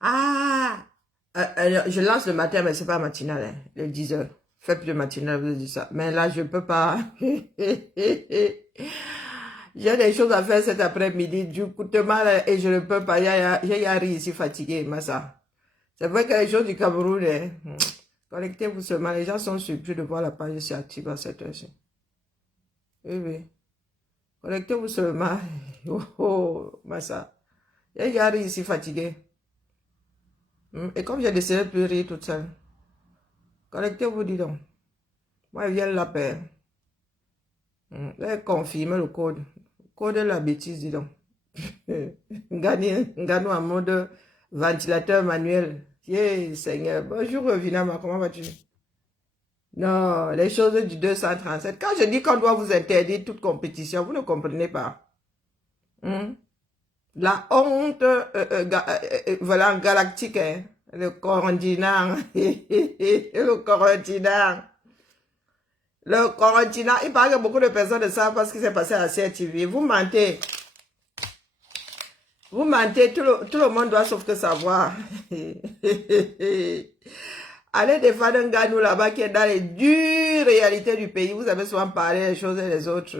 Ah, je lance le matin, mais c'est pas matinal, hein, le 10 h. Faites plus de matinal, vous dites ça. Mais là, je peux pas. J'ai des choses à faire cet après-midi. Du coup, mal et je ne peux pas. J'ai Yari ici fatigué, Massa. C'est vrai que les choses du Cameroun, hein, connectez-vous seulement. Les gens sont surpris de voir la page ici active à cette heure-ci. Oui, oui. Connectez-vous seulement. Oh, oh, Massa. J'ai Yari ici fatigué. Et comme j'ai décidé de plus rire toute seule. Connectez-vous, dis donc. Moi, elle vient la paix. Elle confirme le code. Code de la bêtise, dis donc. Ngano en mode ventilateur manuel. Yeah, Seigneur. Bonjour, Vinama, comment vas-tu? Non, les choses du 237. Quand je dis qu'on doit vous interdire toute compétition, vous ne comprenez pas. La honte, voilà, galactique, hein. Le continent. Le continent. Le continent, il paraît que beaucoup de personnes ne savent pas ce qui s'est passé à CRTV. Vous mentez. Vous mentez, tout le monde doit sauf que savoir. Allez défendre un gars, nous là-bas, qui est dans les dures réalités du pays. Vous avez souvent parlé des choses et des autres.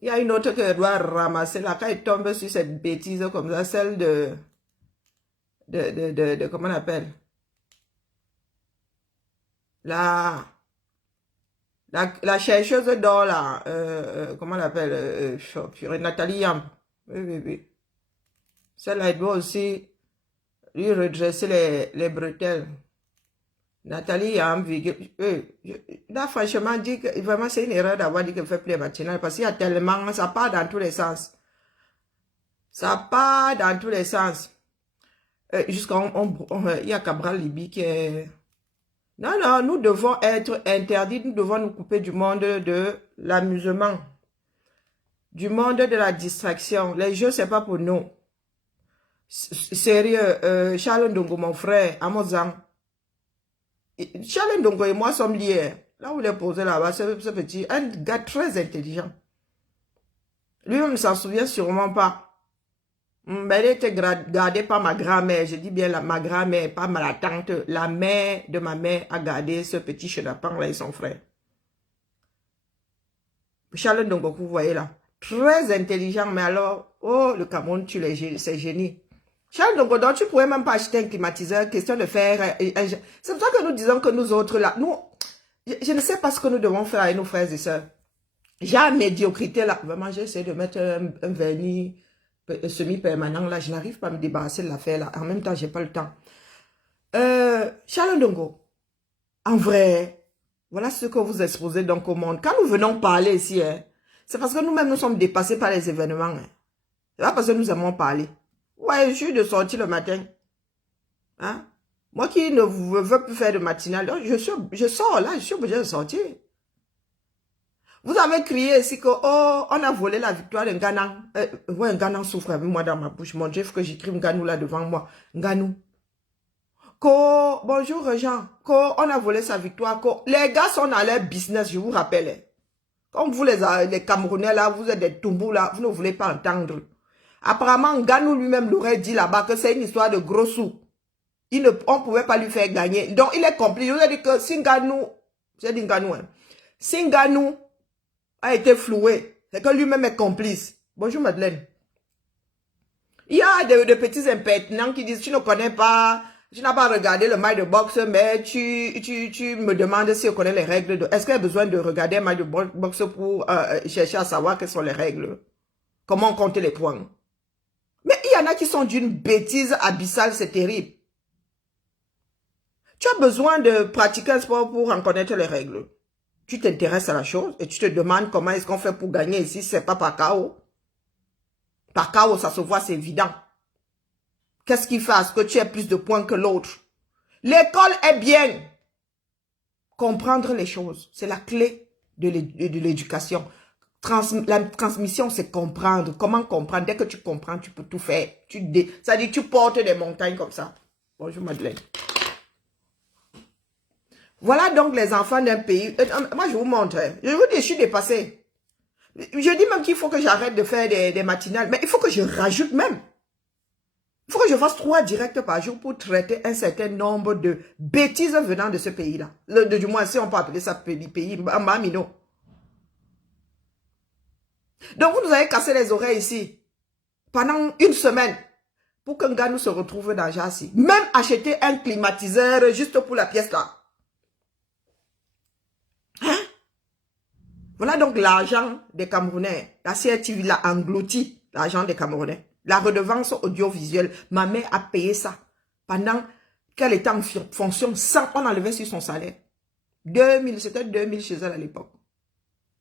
Il y a une autre que doit ramasser là, quand il tombe sur cette bêtise comme ça, celle comment on appelle? La chercheuse d'or là, comment on l'appelle? Nathalie Yam. Oui, oui, oui. Celle-là, elle doit aussi lui redresser les bretelles. Nathalie Yam, là, franchement, dit que vraiment, c'est une erreur d'avoir dit qu'elle fait plus les matinales parce qu'il y a tellement, ça part dans tous les sens. Ça part dans tous les sens. Jusqu'à, il y a Cabral Libi qui est... Non, non, nous devons être interdits, nous devons nous couper du monde de l'amusement, du monde de la distraction. Les jeux, c'est pas pour nous. Sérieux, Charles Ndongo, mon frère, Amozan. Charles Ndongo et moi sommes liés. Là où il est posé là-bas, ce petit, un gars très intelligent. Lui-même ne s'en souvient sûrement pas. Mais il était gardé par ma grand-mère, je dis bien ma grand-mère, pas ma tante, la mère de ma mère a gardé ce petit chenapan là et son frère. Charles Ndongo, vous voyez là, très intelligent, mais alors, oh, le Cameroun tue ses génies. Charles Ndongo, donc tu pourrais même pas acheter un climatiseur, question de faire... C'est pour ça que nous disons que nous autres là, nous, je ne sais pas ce que nous devons faire avec nos frères et sœurs. J'ai la médiocrité là, vraiment j'ai essayé de mettre un vernis semi-permanent là, je n'arrive pas à me débarrasser de l'affaire là, en même temps j'ai pas le temps. Charles Ndongo, en vrai, voilà ce que vous exposez donc au monde. Quand nous venons parler ici, hein, c'est parce que nous-mêmes nous sommes dépassés par les événements. Hein. C'est pas parce que nous aimons parler. Ouais, je suis de sortie le matin. Hein? Moi qui ne veux plus faire de matinale, je sors là, je suis obligé de sortir. Vous avez crié ici que, oh, on a volé la victoire de Nganou. Ouais, Nganou souffre avec moi dans ma bouche. Mon Dieu, il faut que j'écrive Nganou là devant moi. Nganou. Bonjour Jean. On a volé sa victoire. Les gars sont dans leur business, je vous rappelle. Comme vous les Camerounais là, vous êtes des tombous là, vous ne voulez pas entendre. Apparemment, Nganou lui-même l'aurait dit là-bas que c'est une histoire de gros sous. On ne pouvait pas lui faire gagner. Donc, il est complice. Je vous ai dit que si Nganou, j'ai dit Nganou, hein, si Nganou a été floué, c'est que lui-même est complice. Bonjour Madeleine. Il y a de petits impertinents qui disent, tu ne connais pas, tu n'as pas regardé le match de boxe, mais tu me demandes si on connaît les règles. Est-ce qu'il y a besoin de regarder un match de boxe pour chercher à savoir quelles sont les règles? Comment compter les points? Mais il y en a qui sont d'une bêtise abyssale, c'est terrible. Tu as besoin de pratiquer un sport pour en connaître les règles. Tu t'intéresses à la chose et tu te demandes comment est-ce qu'on fait pour gagner ici, c'est pas par KO. Par KO, ça se voit, c'est évident. Qu'est-ce qui fait à ce que tu aies plus de points que l'autre? L'école est bien. Comprendre les choses, c'est la clé de l'éducation. La transmission, c'est comprendre. Comment comprendre? Dès que tu comprends, tu peux tout faire. Ça dit, tu portes des montagnes comme ça. Bonjour Madeleine. Voilà donc les enfants d'un pays. Moi, je vous montre. Je vous dis, je suis dépassée. Je dis même qu'il faut que j'arrête de faire des matinales. Mais il faut que je rajoute même. Il faut que je fasse 3 directs par jour pour traiter un certain nombre de bêtises venant de ce pays-là. Du moins, si on peut appeler ça pays, Mamino. Donc, vous nous avez cassé les oreilles ici pendant une semaine pour qu'un gars nous se retrouve dans Jassi. Même acheter un climatiseur juste pour la pièce là. Hein? Voilà donc l'argent des Camerounais. La CRTV l'a englouti, l'argent des Camerounais. La redevance audiovisuelle, ma mère a payé ça pendant qu'elle était en fonction sans on enlevait sur son salaire. 2000, c'était 2000 chez elle à l'époque.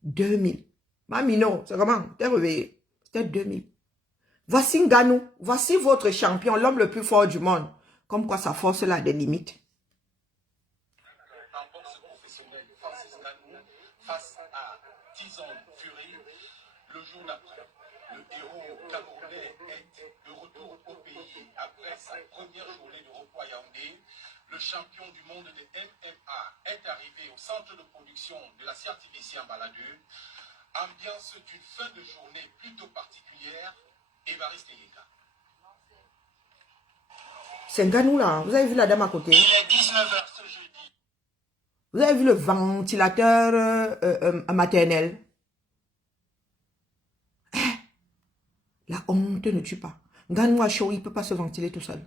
2000. Mamie, non, c'est comment? T'es réveillé. C'était 2000. Voici Nganou, voici votre champion, l'homme le plus fort du monde. Comme quoi sa force là a des limites. En boxe professionnel, Francis Nganou face à Tyson Fury, le jour d'après. Le héros camerounais est de retour au pays après sa première journée de repos à Yaoundé. Le champion du monde de MMA est arrivé au centre de production de la CRTV en Baladure. Ambiance d'une fin de journée plutôt particulière. Évariste Yeka. C'est Nganou là, vous avez vu la dame à côté? Il est 19h ce jeudi. Vous avez vu le ventilateur maternel? La honte ne tue pas. Nganou a chaud, il ne peut pas se ventiler tout seul.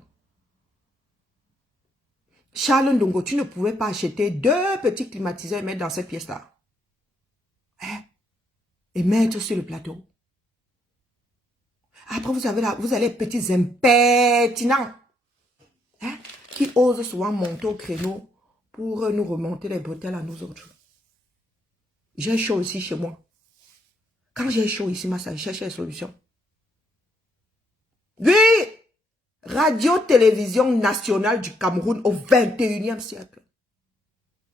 Charles Ndongo, tu ne pouvais pas acheter 2 petits climatiseurs et mettre dans cette pièce-là. Et mettre sur le plateau. Après, vous avez les petits impertinents qui osent souvent monter au créneau pour nous remonter les bretelles à nous autres. J'ai chaud ici chez moi. Quand j'ai chaud ici, je cherche les solutions. Oui! Radio-télévision nationale du Cameroun au 21e siècle.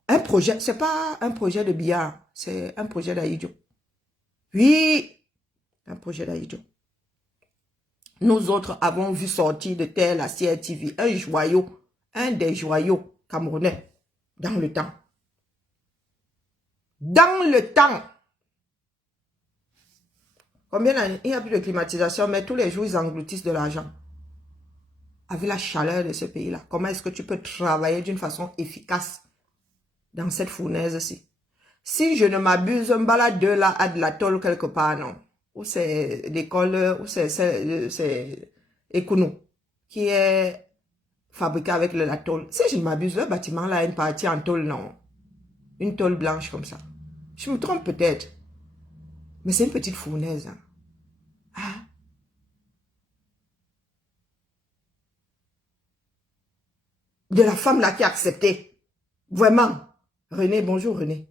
Un projet, c'est pas un projet de billard, c'est un projet d'Aïdjo. Oui, un projet d'Aïdjo. Nous autres avons vu sortir de terre la CRTV, un joyau, un des joyaux camerounais dans le temps. Dans le temps. Combien d'années? Il n'y a plus de climatisation, mais tous les jours, ils engloutissent de l'argent. Avec la chaleur de ce pays-là, comment est-ce que tu peux travailler d'une façon efficace dans cette fournaise-ci? Si je ne m'abuse, un baladeur là a de la tôle quelque part, non? Ou c'est l'école, ou c'est Ekounou, qui est fabriqué avec la tôle. Si je ne m'abuse, le bâtiment là a une partie en tôle, non? Une tôle blanche comme ça. Je me trompe peut-être. Mais c'est une petite fournaise. Hein. Ah. De la femme là qui a accepté. Vraiment. René, bonjour René.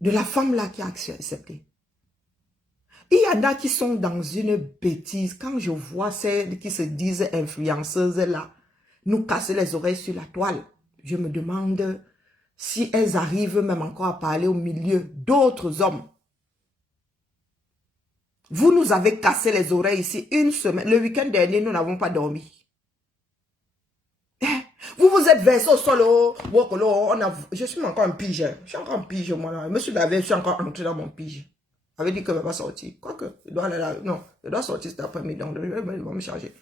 De la femme là qui a accepté. Il y en a qui sont dans une bêtise. Quand je vois celles qui se disent influenceuses là, nous casser les oreilles sur la toile, je me demande si elles arrivent même encore à parler au milieu d'autres hommes. Vous nous avez cassé les oreilles ici une semaine. Le week-end dernier, nous n'avons pas dormi. Vous vous êtes versé au sol, je suis encore en pige. Je suis encore en pige, moi là. Monsieur David, je suis encore entré dans mon pige. Avait dit que ne va pas sortir. Quoique, il doit aller là. Non, il doit sortir cet après-midi. Donc, il va me charger.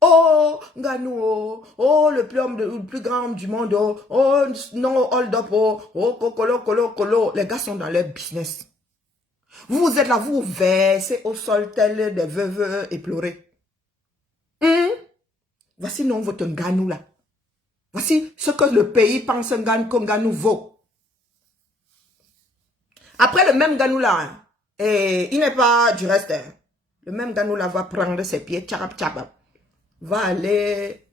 Oh, Nganou, oh, le plus grand homme du monde, oh, non, hold up, oh, colo. Les gars sont dans leur business. Vous êtes là, vous versez au sol tel des veuves éplorées. Voici non votre Nganou là. Voici ce que le pays pense que Nganou vaut. Après le même Nganou là, hein, et il n'est pas du reste. Hein, le même Nganou là va prendre ses pieds, va aller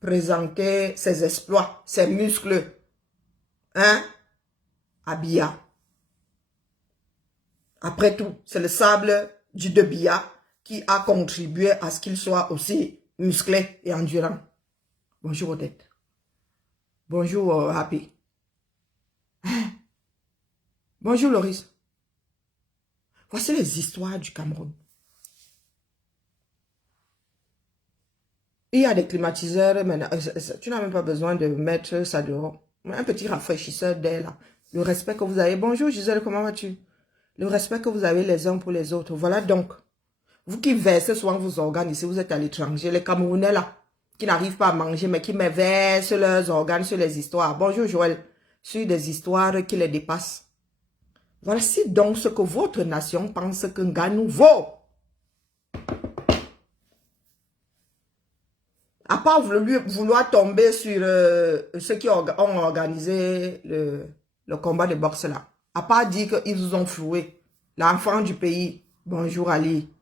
présenter ses exploits, ses muscles, hein, à Biya. Après tout, c'est le sable de Biya qui a contribué à ce qu'il soit aussi musclé et endurant. Bonjour Odette. Bonjour Happy. Bonjour Loris. Voici les histoires du Cameroun. Il y a des climatiseurs, mais tu n'as même pas besoin de mettre ça dehors. Un petit rafraîchisseur d'air là. Le respect que vous avez. Bonjour Gisèle, comment vas-tu? Le respect que vous avez les uns pour les autres. Voilà donc. Vous qui versez souvent vos organes ici, vous êtes à l'étranger. Les Camerounais là, qui n'arrivent pas à manger, mais qui me versent leurs organes sur les histoires. Bonjour Joël. Sur des histoires qui les dépassent. Voici donc ce que votre nation pense que Nganou vaut. À part vouloir tomber sur ceux qui ont organisé le combat de boxe là. À part dire qu'ils vous ont floué. L'enfant du pays. Bonjour Ali.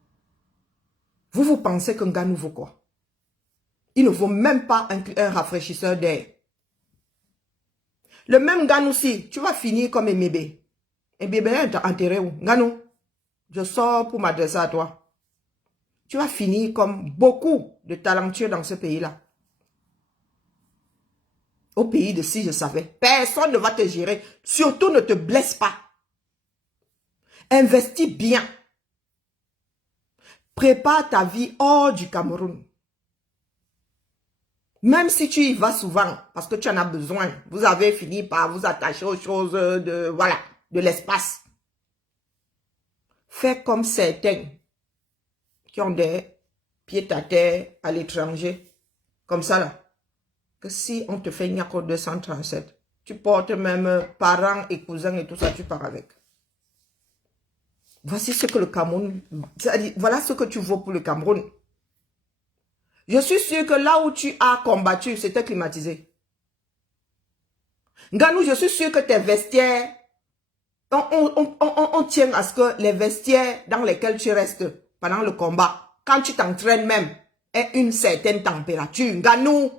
Vous pensez que Nganou vaut quoi? Il ne vaut même pas un rafraîchisseur d'air. Le même Nganou aussi, tu vas finir comme Emebe. Emebe est enterré où? Nganou, je sors pour m'adresser à toi. Tu vas finir comme beaucoup de talentueux dans ce pays-là. Au pays de si je savais. Personne ne va te gérer. Surtout ne te blesse pas. Investis bien. Prépare ta vie hors du Cameroun. Même si tu y vas souvent, parce que tu en as besoin, vous avez fini par vous attacher aux choses de l'espace. Fais comme certains qui ont des pieds à terre à l'étranger, comme ça là. Que si on te fait Nyako 237, tu portes même parents et cousins et tout ça, tu pars avec. Voici ce que le Cameroun, voilà ce que tu vaux pour le Cameroun. Je suis sûr que là où tu as combattu, c'était climatisé. Nganou, je suis sûr que tes vestiaires, on tient à ce que les vestiaires dans lesquels tu restes pendant le combat, quand tu t'entraînes même, aient une certaine température. Nganou,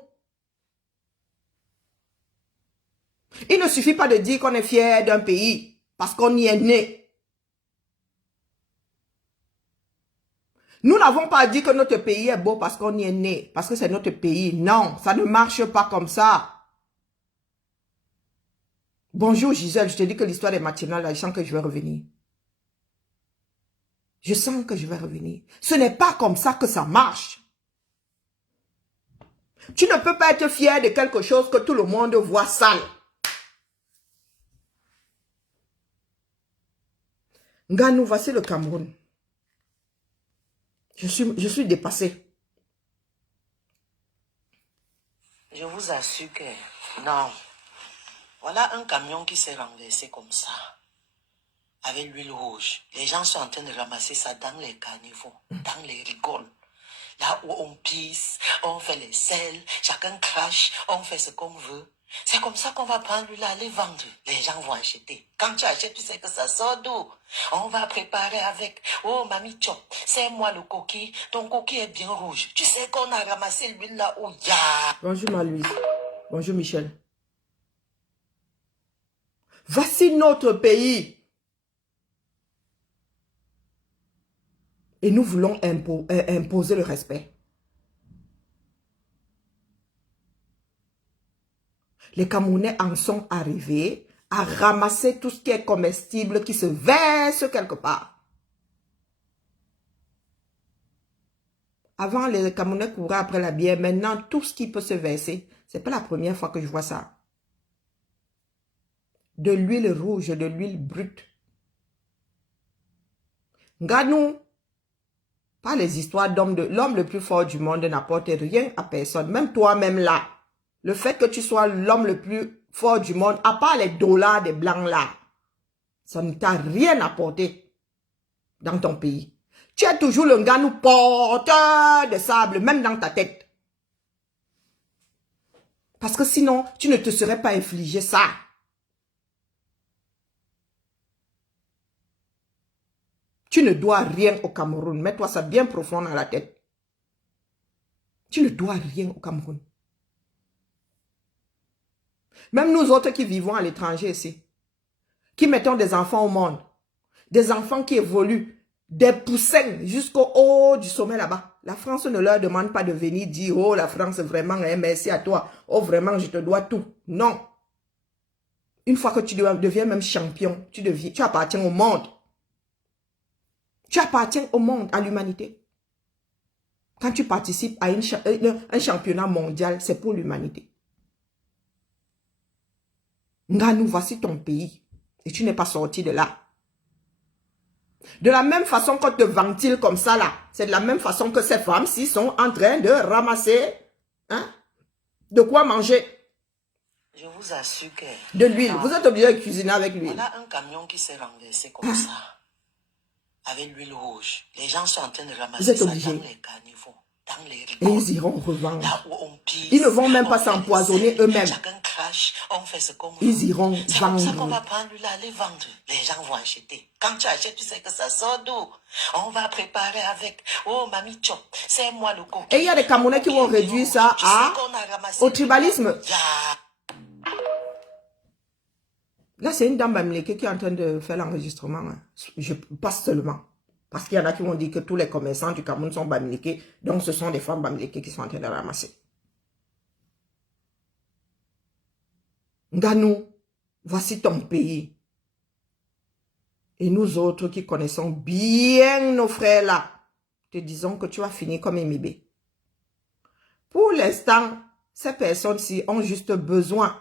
il ne suffit pas de dire qu'on est fier d'un pays parce qu'on y est né. Nous n'avons pas dit que notre pays est beau parce qu'on y est né, parce que c'est notre pays. Non, ça ne marche pas comme ça. Bonjour Gisèle, je te dis que l'histoire est matinale, là, je sens que je vais revenir. Je sens que je vais revenir. Ce n'est pas comme ça que ça marche. Tu ne peux pas être fier de quelque chose que tout le monde voit sale. Nganou, voici le Cameroun. Je suis dépassée. Je vous assure que non. Voilà un camion qui s'est renversé comme ça, avec l'huile rouge. Les gens sont en train de ramasser ça dans les caniveaux, dans les rigoles. Là où on pisse, on fait les selles, chacun crache, on fait ce qu'on veut. C'est comme ça qu'on va prendre l'huile, aller vendre. Les gens vont acheter. Quand tu achètes, tu sais que ça sort d'où? On va préparer avec. Oh, mamie Chop, c'est moi le coquille. Ton coquille est bien rouge. Tu sais qu'on a ramassé l'huile là où il y a. Bonjour Marie. Bonjour Michel. Voici notre pays. Et nous voulons imposer le respect. Les Camerounais en sont arrivés à ramasser tout ce qui est comestible qui se verse quelque part. Avant, les Camerounais couraient après la bière. Maintenant, tout ce qui peut se verser. Ce n'est pas la première fois que je vois ça. De l'huile rouge, de l'huile brute. Nganou, pas les histoires d'hommes, l'homme le plus fort du monde n'apporte rien à personne. Même toi-même là. Le fait que tu sois l'homme le plus fort du monde, à part les dollars des blancs là, ça ne t'a rien apporté dans ton pays. Tu es toujours le Nganou porteur de sable, même dans ta tête. Parce que sinon, tu ne te serais pas infligé ça. Tu ne dois rien au Cameroun. Mets-toi ça bien profond dans la tête. Tu ne dois rien au Cameroun. Même nous autres qui vivons à l'étranger ici, qui mettons des enfants au monde, des enfants qui évoluent, des poussins jusqu'au haut du sommet là-bas. La France ne leur demande pas de venir dire « Oh, la France, vraiment, merci à toi. Oh, vraiment, je te dois tout. » Non. Une fois que tu deviens même champion, tu appartiens au monde. Tu appartiens au monde, à l'humanité. Quand tu participes à un championnat mondial, c'est pour l'humanité. Nganou, voici ton pays. Et tu n'es pas sorti de là. De la même façon qu'on te ventile comme ça là, c'est de la même façon que ces femmes-ci sont en train de ramasser de quoi manger. Je vous assure que... De l'huile. Vous êtes obligé de cuisiner avec l'huile. Voilà un camion qui s'est renversé comme ça. Avec l'huile rouge. Les gens sont en train de ramasser ça dans les caniveaux, dans les Et rigoles. ils iront revendre. Là où on pisse, Ils ne vont même pas s'empoisonner eux-mêmes. Chacun crache, on fait ce qu'on veut. Ils iront C'est comme ça qu'on vendre. va prendre l'huile, aller vendre. Les gens vont acheter. Quand tu achètes, tu sais que ça sort d'où. On va préparer avec. Oh, Mamie Chop, c'est moi le coquin. Et il y a des Camerounais qui vont réduire ça au tribalisme. Là, c'est une dame bamileke qui est en train de faire l'enregistrement. Hein. Je passe seulement. Parce qu'il y en a qui vont dire que tous les commerçants du Cameroun sont bamileke. Donc, ce sont des femmes bamileke qui sont en train de ramasser. Nganou, voici ton pays. Et nous autres qui connaissons bien nos frères là, te disons que tu vas finir comme Emibé. Pour l'instant, ces personnes-ci ont juste besoin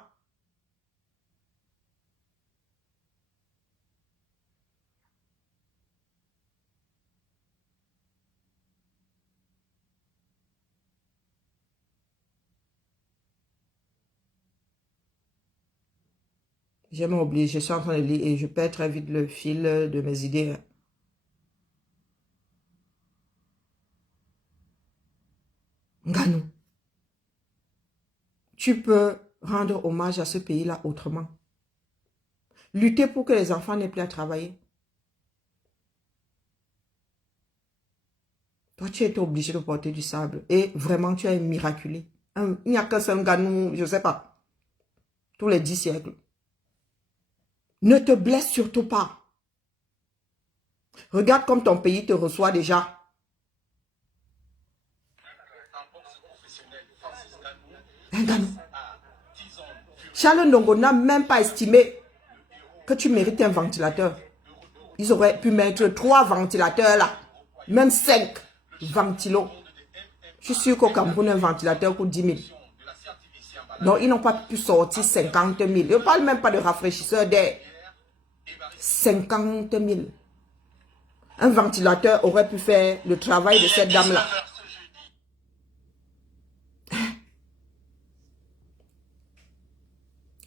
je m'oblige, je suis en train de lire et je perds très vite le fil de mes idées. Nganou, tu peux rendre hommage à ce pays-là autrement. Lutter pour que les enfants n'aient plus à travailler. Toi, tu es obligé de porter du sable. Et vraiment, tu es miraculé. Il n'y a qu'un seul Nganou, je ne sais pas. Tous les 10 siècles. Ne te blesse surtout pas. Regarde comme ton pays te reçoit déjà. Nganou. Charles Ndongo n'a même pas estimé que tu mérites un ventilateur. Ils auraient pu mettre 3 ventilateurs là. Même 5 ventilos. Je suis sûr qu'au Cameroun, un ventilateur coûte 10 000. Donc, ils n'ont pas pu sortir 50 000. Je ne parle même pas de rafraîchisseur d'air. 50 000. Un ventilateur aurait pu faire le travail de cette dame-là.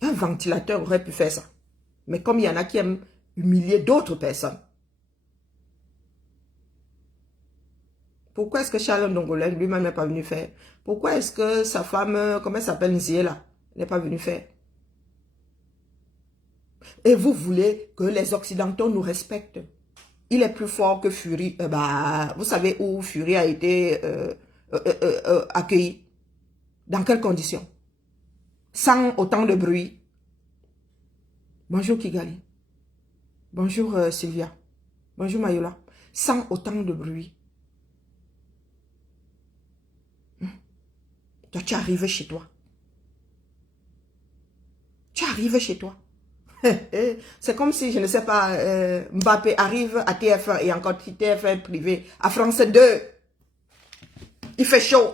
Un ventilateur aurait pu faire ça. Mais comme il y en a qui aiment humilier d'autres personnes. Pourquoi est-ce que Charles Ndongolin lui-même n'est pas venu faire? Pourquoi est-ce que sa femme, comment elle s'appelle, Nzié là, n'est pas venue faire? Et vous voulez que les Occidentaux nous respectent. Il est plus fort que Fury. Vous savez où Fury a été accueilli? Dans quelles conditions? Sans autant de bruit. Bonjour Kigali. Bonjour Sylvia. Bonjour Mayola. Sans autant de bruit. Toi, tu arrives chez toi. Tu arrives chez toi. C'est comme si, je ne sais pas, Mbappé arrive à TF1 et encore TF1 privé, à France 2. Il fait chaud.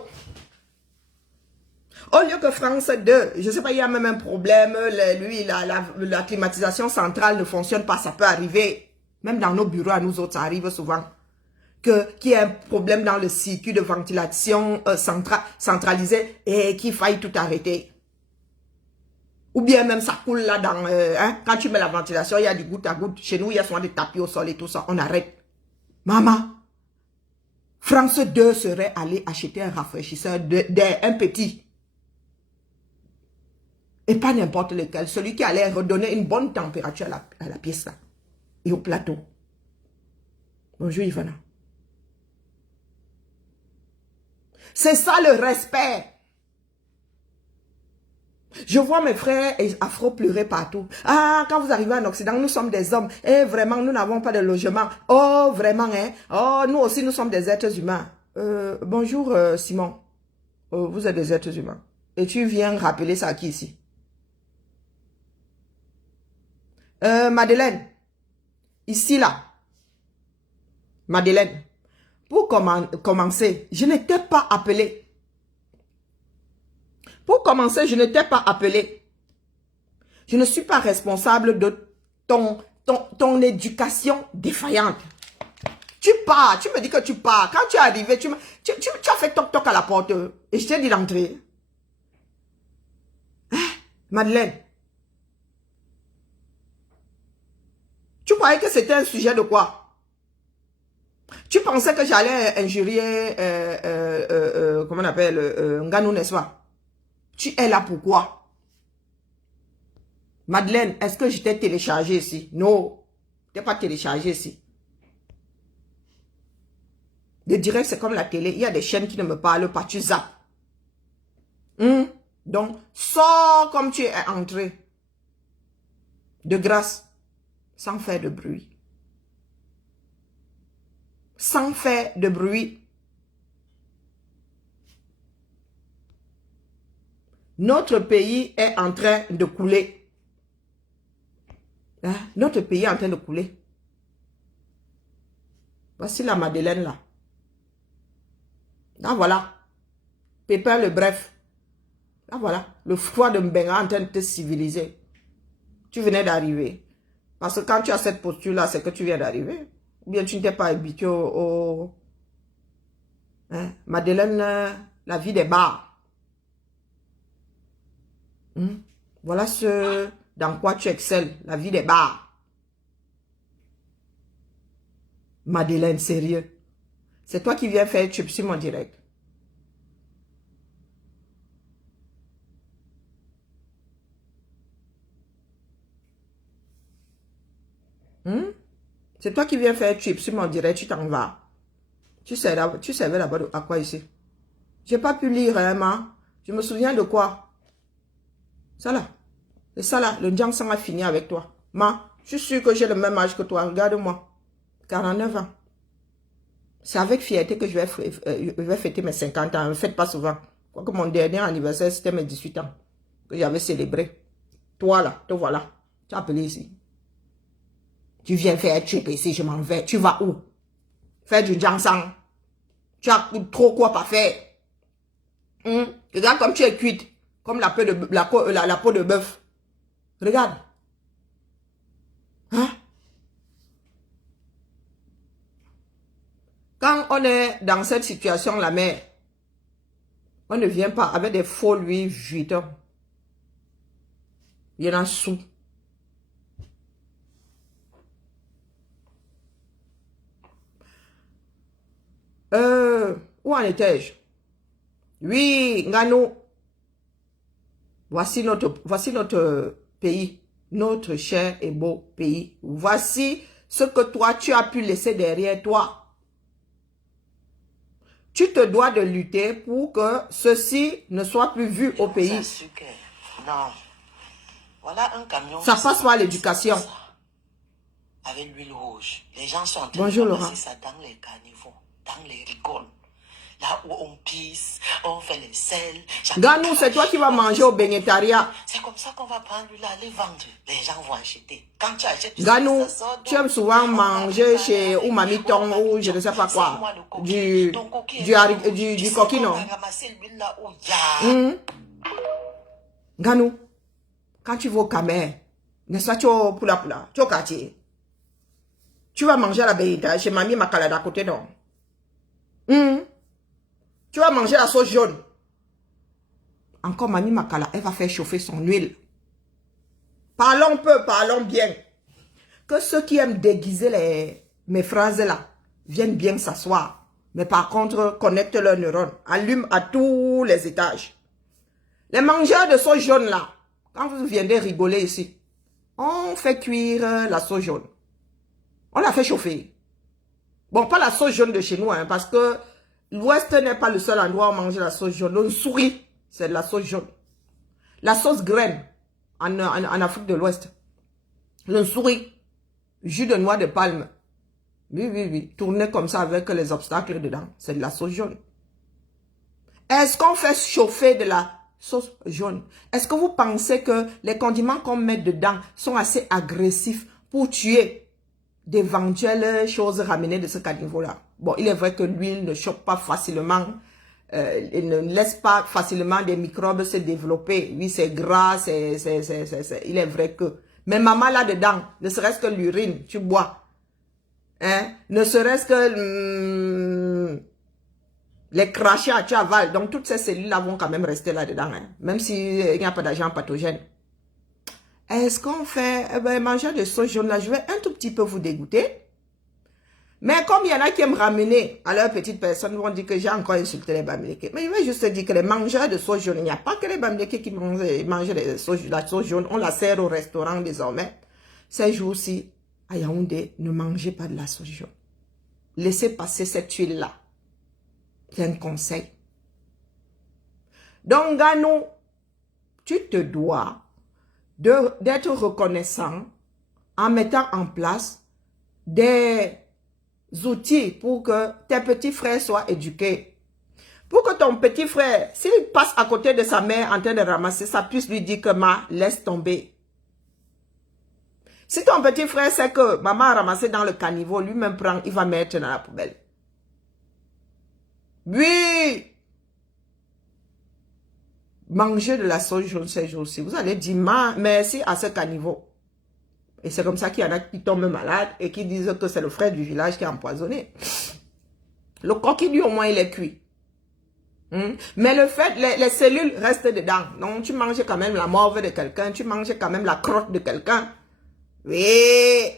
Au lieu que France 2, je ne sais pas, il y a même un problème, lui, la climatisation centrale ne fonctionne pas, ça peut arriver. Même dans nos bureaux, à nous autres, ça arrive souvent. Qu'il y ait un problème dans le circuit de ventilation centralisé et qu'il faille tout arrêter. Ou bien même ça coule là dans... quand tu mets la ventilation, il y a du goutte à goutte. Chez nous, il y a souvent des tapis au sol et tout ça. On arrête. Maman, France 2 serait allé acheter un rafraîchisseur d'air, un petit. Et pas n'importe lequel. Celui qui allait redonner une bonne température à la pièce là. Et au plateau. Bonjour Ivana. C'est ça le respect. Je vois mes frères afro pleurer partout. Ah, quand vous arrivez en Occident, nous sommes des hommes. Et vraiment, nous n'avons pas de logement. Oh, vraiment, hein. Oh, nous aussi, nous sommes des êtres humains. Bonjour, Simon. Vous êtes des êtres humains. Et tu viens rappeler ça à qui ici? Madeleine. Ici, là. Madeleine. Pour commencer, je ne t'ai pas appelé. Pour commencer, je ne t'ai pas appelé. Je ne suis pas responsable de ton éducation défaillante. Tu pars, tu me dis que tu pars. Quand tu es arrivé, tu as fait toc-toc à la porte et je t'ai dit d'entrer. Hein, Madeleine? Tu croyais que c'était un sujet de quoi? Tu pensais que j'allais injurier, comment on appelle, Nganou, n'est-ce pas? Tu es là pourquoi? Madeleine, est-ce que je t'ai téléchargé ici? Non, je t'ai pas téléchargé ici. Le direct, c'est comme la télé. Il y a des chaînes qui ne me parlent pas. Tu zappes. Donc, sors comme tu es entré. De grâce. Sans faire de bruit. Sans faire de bruit. Notre pays est en train de couler. Hein? Notre pays est en train de couler. Voici la Madeleine là. Là voilà. Pépin le bref. Là voilà. Le froid de Mbenga en train de te civiliser. Tu venais d'arriver. Parce que quand tu as cette posture là, c'est que tu viens d'arriver. Ou bien tu ne t'es pas habitué au... Hein? Madeleine, la vie des bars. Voilà ce dans quoi tu excelles. La vie des bars. Madeleine, sérieux. C'est toi qui viens faire tube sur mon direct. C'est toi qui viens faire tube sur mon direct, tu t'en vas. Tu savais là-bas à quoi ici? J'ai pas pu lire, hein, ma. Je me souviens de quoi? Ça là. C'est ça là, le Djang Sang a fini avec toi. Ma, je suis sûr que j'ai le même âge que toi. Regarde-moi. 49 ans. C'est avec fierté que je vais fêter mes 50 ans. Je ne fête pas souvent. Quoique mon dernier anniversaire, c'était mes 18 ans. Que j'avais célébré. Toi là, te voilà. Tu as appelé ici. Tu viens faire trip ici, je m'en vais. Tu vas où? Faire du Djang Sang. Tu as trop quoi pas faire. Regarde comme tu es cuite. Comme la peau de bœuf. Regarde. Hein? Quand on est dans cette situation, la mère, on ne vient pas avec des faux Louis Vuitton. Il y en a sous. Où en étais-je? Oui, Nganou. Voici notre pays, notre cher et beau pays. Voici ce que toi, tu as pu laisser derrière toi. Tu te dois de lutter pour que ceci ne soit plus vu au pays. Non. Voilà un camion. Ça passe par l'éducation. Avec l'huile rouge. Les gens sont en train Bonjour, de Laurent. ramasser ça dans les caniveaux, dans les rigoles. Là où on pisse, on fait les sels. Nganou, c'est toi qui vas manger au bénétariat. C'est comme ça qu'on va prendre l'huile à les vendre. Les gens vont acheter. Quand tu achètes, Nganou, tu aimes souvent manger chez ou Mamie Tong ou je ne sais pas quoi. Du coquille, non? Nganou, quand tu vas au Camer, n'est-ce pas, tu es au Poula, tu es au quartier. Tu vas manger à la bénétaire chez Mamie Makala d'à côté, non? Tu vas manger la sauce jaune. Encore Mamie Makala, elle va faire chauffer son huile. Parlons peu, parlons bien. Que ceux qui aiment déguiser mes phrases là viennent bien s'asseoir. Mais par contre, connecte leurs neurones. Allume à tous les étages. Les mangeurs de sauce jaune là, quand vous viendrez rigoler ici, on fait cuire la sauce jaune. On la fait chauffer. Bon, pas la sauce jaune de chez nous, hein, parce que l'Ouest n'est pas le seul endroit où manger la sauce jaune. On sourit, c'est de la sauce jaune. La sauce graine en Afrique de l'Ouest. Le souris, jus de noix de palme. Oui. Tourner comme ça avec les obstacles dedans. C'est de la sauce jaune. Est-ce qu'on fait chauffer de la sauce jaune? Est-ce que vous pensez que les condiments qu'on met dedans sont assez agressifs pour tuer d'éventuelles choses ramenées de ce caniveau-là? Bon, il est vrai que l'huile ne choque pas facilement, il ne laisse pas facilement des microbes se développer. Oui, c'est gras, il est vrai que... Mais maman, là-dedans, ne serait-ce que l'urine, tu bois. Hein? Ne serait-ce que les crachats, tu avales. Donc, toutes ces cellules-là vont quand même rester là-dedans. Hein? Même s'il n'y a pas d'agent pathogène. Est-ce qu'on fait... Eh ben, manger de sauce jaune là, je vais un tout petit peu vous dégoûter. Mais comme il y en a qui aiment ramener à leur petite personne, ils vont dire que j'ai encore insulté les Bamileke. Mais je vais juste dire que les mangeurs de sauce jaune, il n'y a pas que les Bamileke qui mangent la sauce jaune. On la sert au restaurant désormais. Ces jours-ci, à Yaoundé, ne mangez pas de la sauce jaune. Laissez passer cette huile-là. C'est un conseil. Donc, Ganou, tu te dois d'être reconnaissant en mettant en place des outils pour que tes petits frères soient éduqués. Pour que ton petit frère, s'il passe à côté de sa mère en train de ramasser, ça puisse lui dire que laisse tomber. Si ton petit frère sait que maman a ramassé dans le caniveau, lui-même prend, il va mettre dans la poubelle. Oui! Mangez de la sauce jaune ces jours-ci. Vous allez dire merci à ce caniveau. Et c'est comme ça qu'il y en a qui tombent malades et qui disent que c'est le frère du village qui a empoisonné. Le coquille, lui, au moins, il est cuit. Mais le fait, les cellules restent dedans. Donc, tu manges quand même la morve de quelqu'un, tu manges quand même la crotte de quelqu'un. Oui.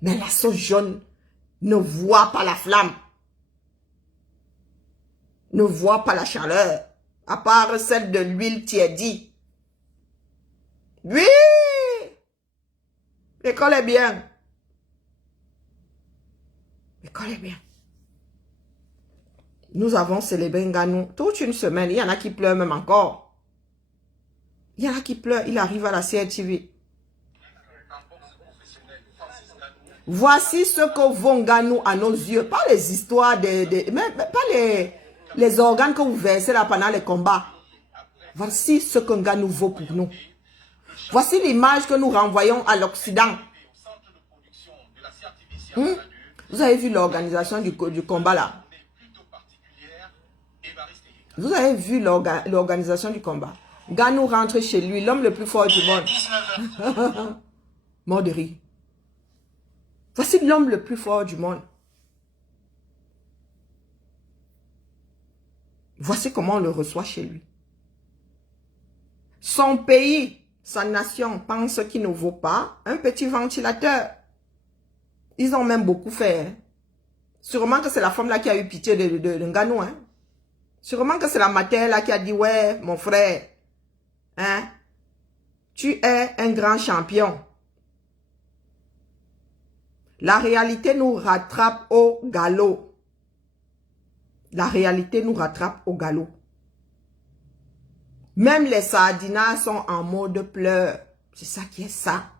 Mais la sauce jaune ne voit pas la flamme. Ne voit pas la chaleur. À part celle de l'huile tiédie. Oui. L'école est bien. L'école est bien. Nous avons célébré Nganou toute une semaine. Il y en a qui pleurent même encore. Il y en a qui pleurent. Il arrive à la CRTV. Voici ce que vaut Nganou à nos yeux. Pas les histoires mais pas les organes que vous versez là pendant les combats. Voici ce que Nganou vaut pour nous. Voici l'image que nous renvoyons à l'Occident. Vous avez vu l'organisation du combat là? Vous avez vu l'organisation du combat? Nganou rentre chez lui, l'homme le plus fort du monde. Mort de rire. Voici l'homme le plus fort du monde. Voici comment on le reçoit chez lui. Son pays, sa nation pense qu'il ne vaut pas un petit ventilateur. Ils ont même beaucoup fait. Hein. Sûrement que c'est la femme là qui a eu pitié de Nganou. Hein. Sûrement que c'est la mater là qui a dit, ouais, mon frère, hein, tu es un grand champion. La réalité nous rattrape au galop. La réalité nous rattrape au galop. Même les sardinas sont en mode pleurs. C'est ça qui est ça.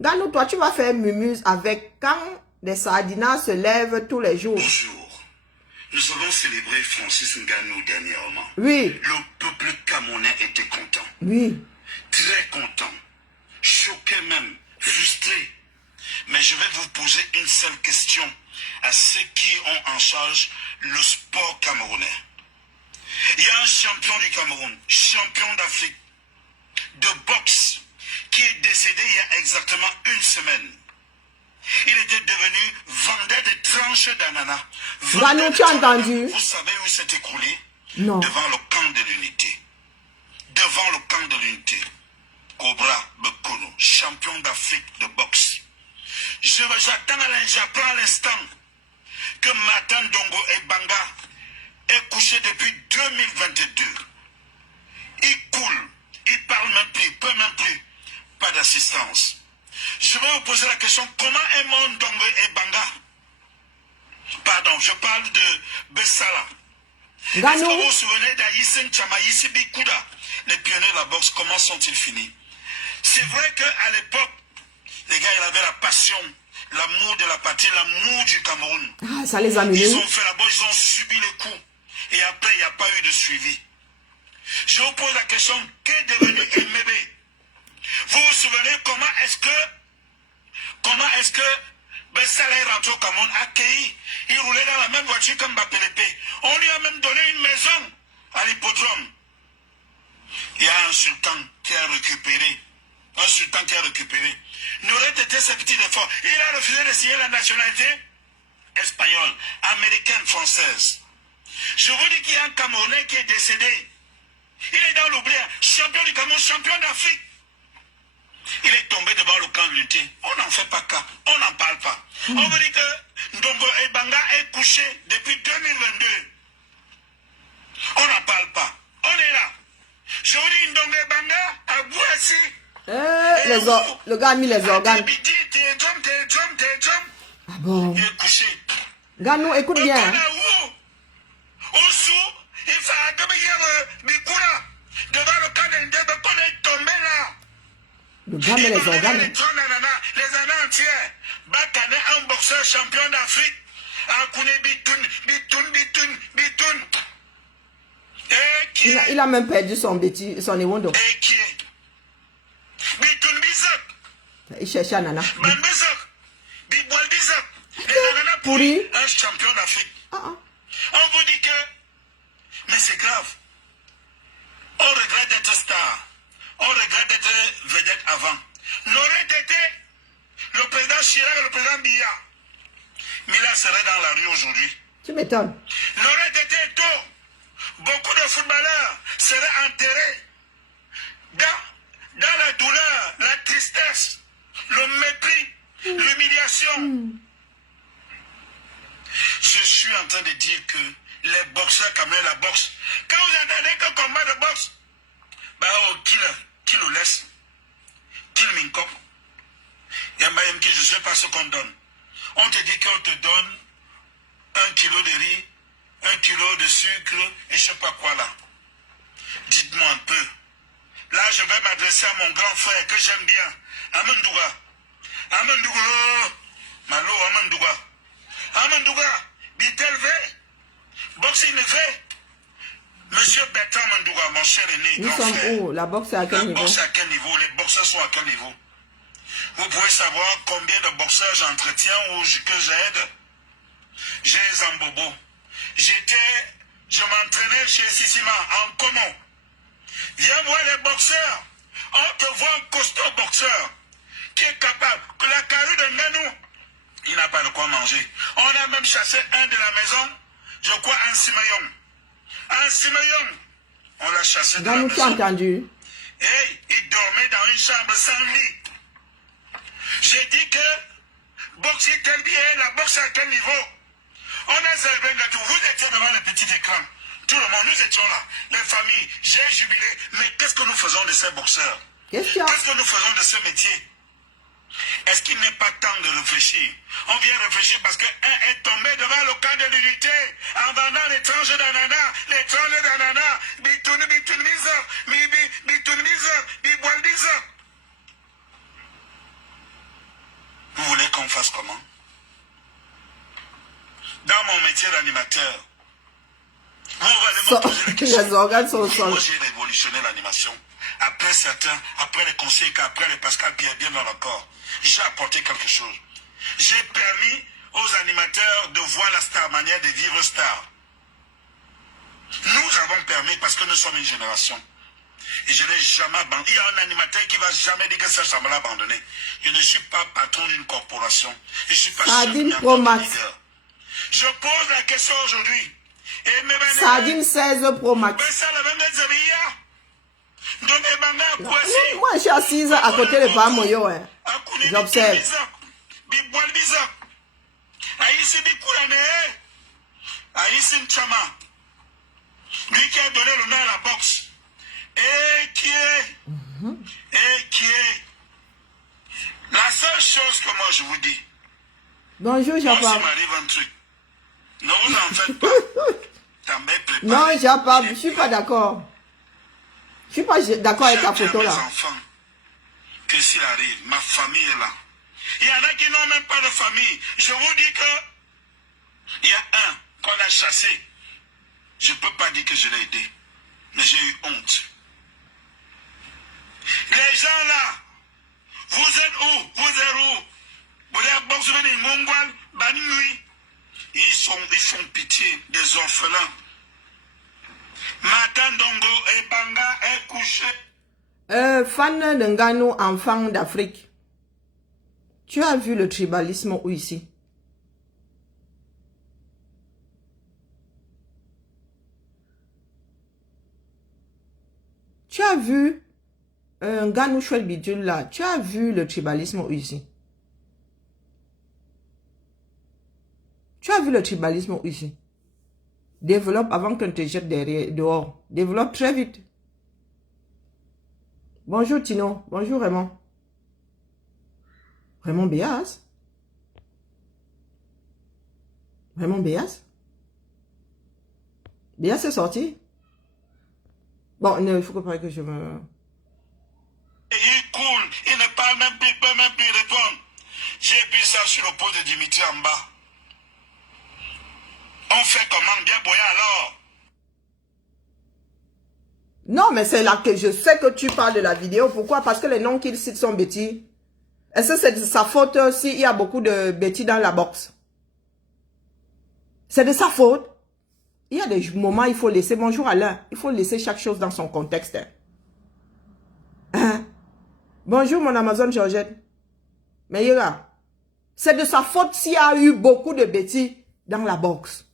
Nganou, toi, tu vas faire mumuse avec quand les sardinas se lèvent tous les jours. Bonjour. Nous avons célébré Francis Nganou dernièrement. Oui. Le peuple camerounais était content. Oui. Très content. Choqué même. Frustré. Mais je vais vous poser une seule question à ceux qui ont en charge le sport camerounais. Il y a un champion du Cameroun, champion d'Afrique, de boxe, qui est décédé il y a exactement une semaine. Il était devenu vendeur de tranches d'ananas. Nganou, tu as entendu? Vous savez où il s'est écroulé? Non. Devant le camp de l'unité. Devant le camp de l'unité. Cobra Bekono, champion d'Afrique de boxe. J'apprends à l'instant que Martin Dongo et Banga est couché depuis 2022. Il coule, il parle même plus, il peut même plus. Pas d'assistance. Je vais vous poser la question, comment est mort Dongo et Banga? Pardon, je parle de Bessala. Est-ce que vous vous souvenez d'Aïssen Chamaïsi Bikuda, les pionniers de la boxe, comment sont-ils finis? C'est vrai qu'à l'époque, les gars, ils avaient la passion, l'amour de la patrie, l'amour du Cameroun. Ah, ça les a mis. Ils ont fait la boxe, ils ont subi les coups. Et après, il n'y a pas eu de suivi. Je vous pose la question, qu'est devenu Mbébé? Vous vous souvenez comment est-ce que Bessala est rentré au Cameroun, accueilli? Il roulait dans la même voiture comme Bapélépé. On lui a même donné une maison à l'hippodrome. Il y a un sultan qui a récupéré. n'aurait été ce petit effort. Il a refusé de signer la nationalité espagnole, américaine, française. Je vous dis qu'il y a un Camerounais qui est décédé. Il est dans l'oubli, champion du Cameroun, champion d'Afrique. Il est tombé devant le camp de l'unité. On n'en fait pas cas, on n'en parle pas. On vous dit que Ndongo Ebanga est couché depuis 2022. On n'en parle pas. On est là. Je vous dis Ndongo Ebanga à Bouassi. Le gars a mis les organes. Ah bon? Il est couché. Ganou, écoute bien. Hein. Devant le camp de l'unité, on est tombé là. Le gars met les organes. Les années entières. Bakane, un boxeur champion d'Afrique. Akune Bitoun. Il a même perdu son éwondo. Et qui est Bitoun Bizak. Il cherchait un nana. Bambizak. Biboual Bizak. Les ananas pourris. Un champion d'Afrique. On vous dit que. Mais c'est grave. On regrette d'être star. On regrette d'être vedette avant. N'aurait été le président Chirac et le président Biya. Mila serait dans la rue aujourd'hui. Tu m'étonnes. N'aurait été tôt. Beaucoup de footballeurs seraient enterrés dans la douleur, la tristesse, le mépris, l'humiliation. Je suis en train de dire que les boxeurs comme la boxe, quand vous entendez qu'un combat de boxe, bah oh, qui le laisse, qui le mincop, il y a même qui je ne sais pas ce qu'on donne. On te dit qu'on te donne 1 kilo de riz, 1 kilo de sucre et je ne sais pas quoi là. Dites-moi un peu. Là, je vais m'adresser à mon grand frère que j'aime bien, Amandouga. Malo Amandouga, Bitelvé, boxing fait. Monsieur Bertrand Mandouga, mon cher aîné, Nous grand sommes frère. où? La boxe est à quel niveau? La boxe à quel niveau? Les boxeurs sont à quel niveau? Vous pouvez savoir combien de boxeurs j'entretiens ou que j'aide? J'ai Zambobo. Je m'entraînais chez Sissima, en Como. Viens voir les boxeurs. On te voit un costaud boxeur qui est capable. Que la carrure de Nganou, il n'a pas de quoi manger. On a même chassé un de la maison, je crois un Simeyon. Un Simeyon, on l'a chassé de la maison. Tu as entendu? Et il dormait dans une chambre sans lit. J'ai dit que boxer tel bien, la boxe à quel niveau? On a Zerben Gatou, vous étiez devant le petit écran. Tout le monde, nous étions là. Les familles, j'ai jubilé. Mais qu'est-ce que nous faisons de ces boxeurs? Qu'est-ce que nous faisons de ce métier? Est-ce qu'il n'est pas temps de réfléchir? On vient réfléchir parce qu'un est tombé devant le camp de l'unité en vendant les tranches d'ananas, Bitoun Bizak, Biboual Bizak. Vous voulez qu'on fasse comment? Dans mon métier d'animateur, les organes sont au sol. Moi, j'ai révolutionné l'animation. Après les conseils, après les Pascal Pierre bien dans le corps, j'ai apporté quelque chose. J'ai permis aux animateurs de voir la star, manière de vivre star. Nous avons permis parce que nous sommes une génération. Et je n'ai jamais abandonné. Il y a un animateur qui ne va jamais dire que ça m'a abandonné. Je ne suis pas patron d'une corporation. Je ne suis pas chef d'un leader. Je pose la question aujourd'hui. Sardine 16 Pro Max. Moi, je suis assise à côté de Bamoyo. J'observe. Lui qui a donné le nom à la boxe. Et qui est la seule chose que moi je vous dis. Bonjour, Japa. Moi, s'il m'arrive un truc, ne vous en faites pas. Non, Japa, je ne suis pas d'accord. Je ne suis pas d'accord avec ta photo là. Mes enfants, que s'il arrive, ma famille est là. Il y en a qui n'ont même pas de famille. Je vous dis que il y a un qu'on a chassé. Je ne peux pas dire que je l'ai aidé, mais j'ai eu honte. Les gens là, vous êtes où? Vous êtes où? Ils font pitié des orphelins. Matandongo et Banga est couché. Fan de Nganou, enfant d'Afrique. Tu as vu le tribalisme où ici? Tu as vu un gars nous chouette bidule là? Tu as vu le tribalisme où ici? Tu as vu le tribalisme où ici? Développe avant qu'on te jette dehors. Développe très vite. Bonjour Tino. Bonjour Raymond. Raymond Béas? Raymond Béas? Béas est sorti? Bon, il faut que je me... Il coule, il ne parle même plus, il peut même plus répondre. J'ai vu ça sur le poste de Dimitri en bas. On fait comment bien boyer alors? Non, mais c'est là que je sais que tu parles de la vidéo. Pourquoi? Parce que les noms qu'il cite sont bêtis. Est-ce que c'est de sa faute s'il y a beaucoup de bêtis dans la boxe? C'est de sa faute. Il y a des moments, il faut laisser, bonjour Alain, il faut laisser chaque chose dans son contexte. Hein? Bonjour mon Amazon Georgette. Mais Yera, c'est de sa faute s'il y a eu beaucoup de bêtis dans la boxe.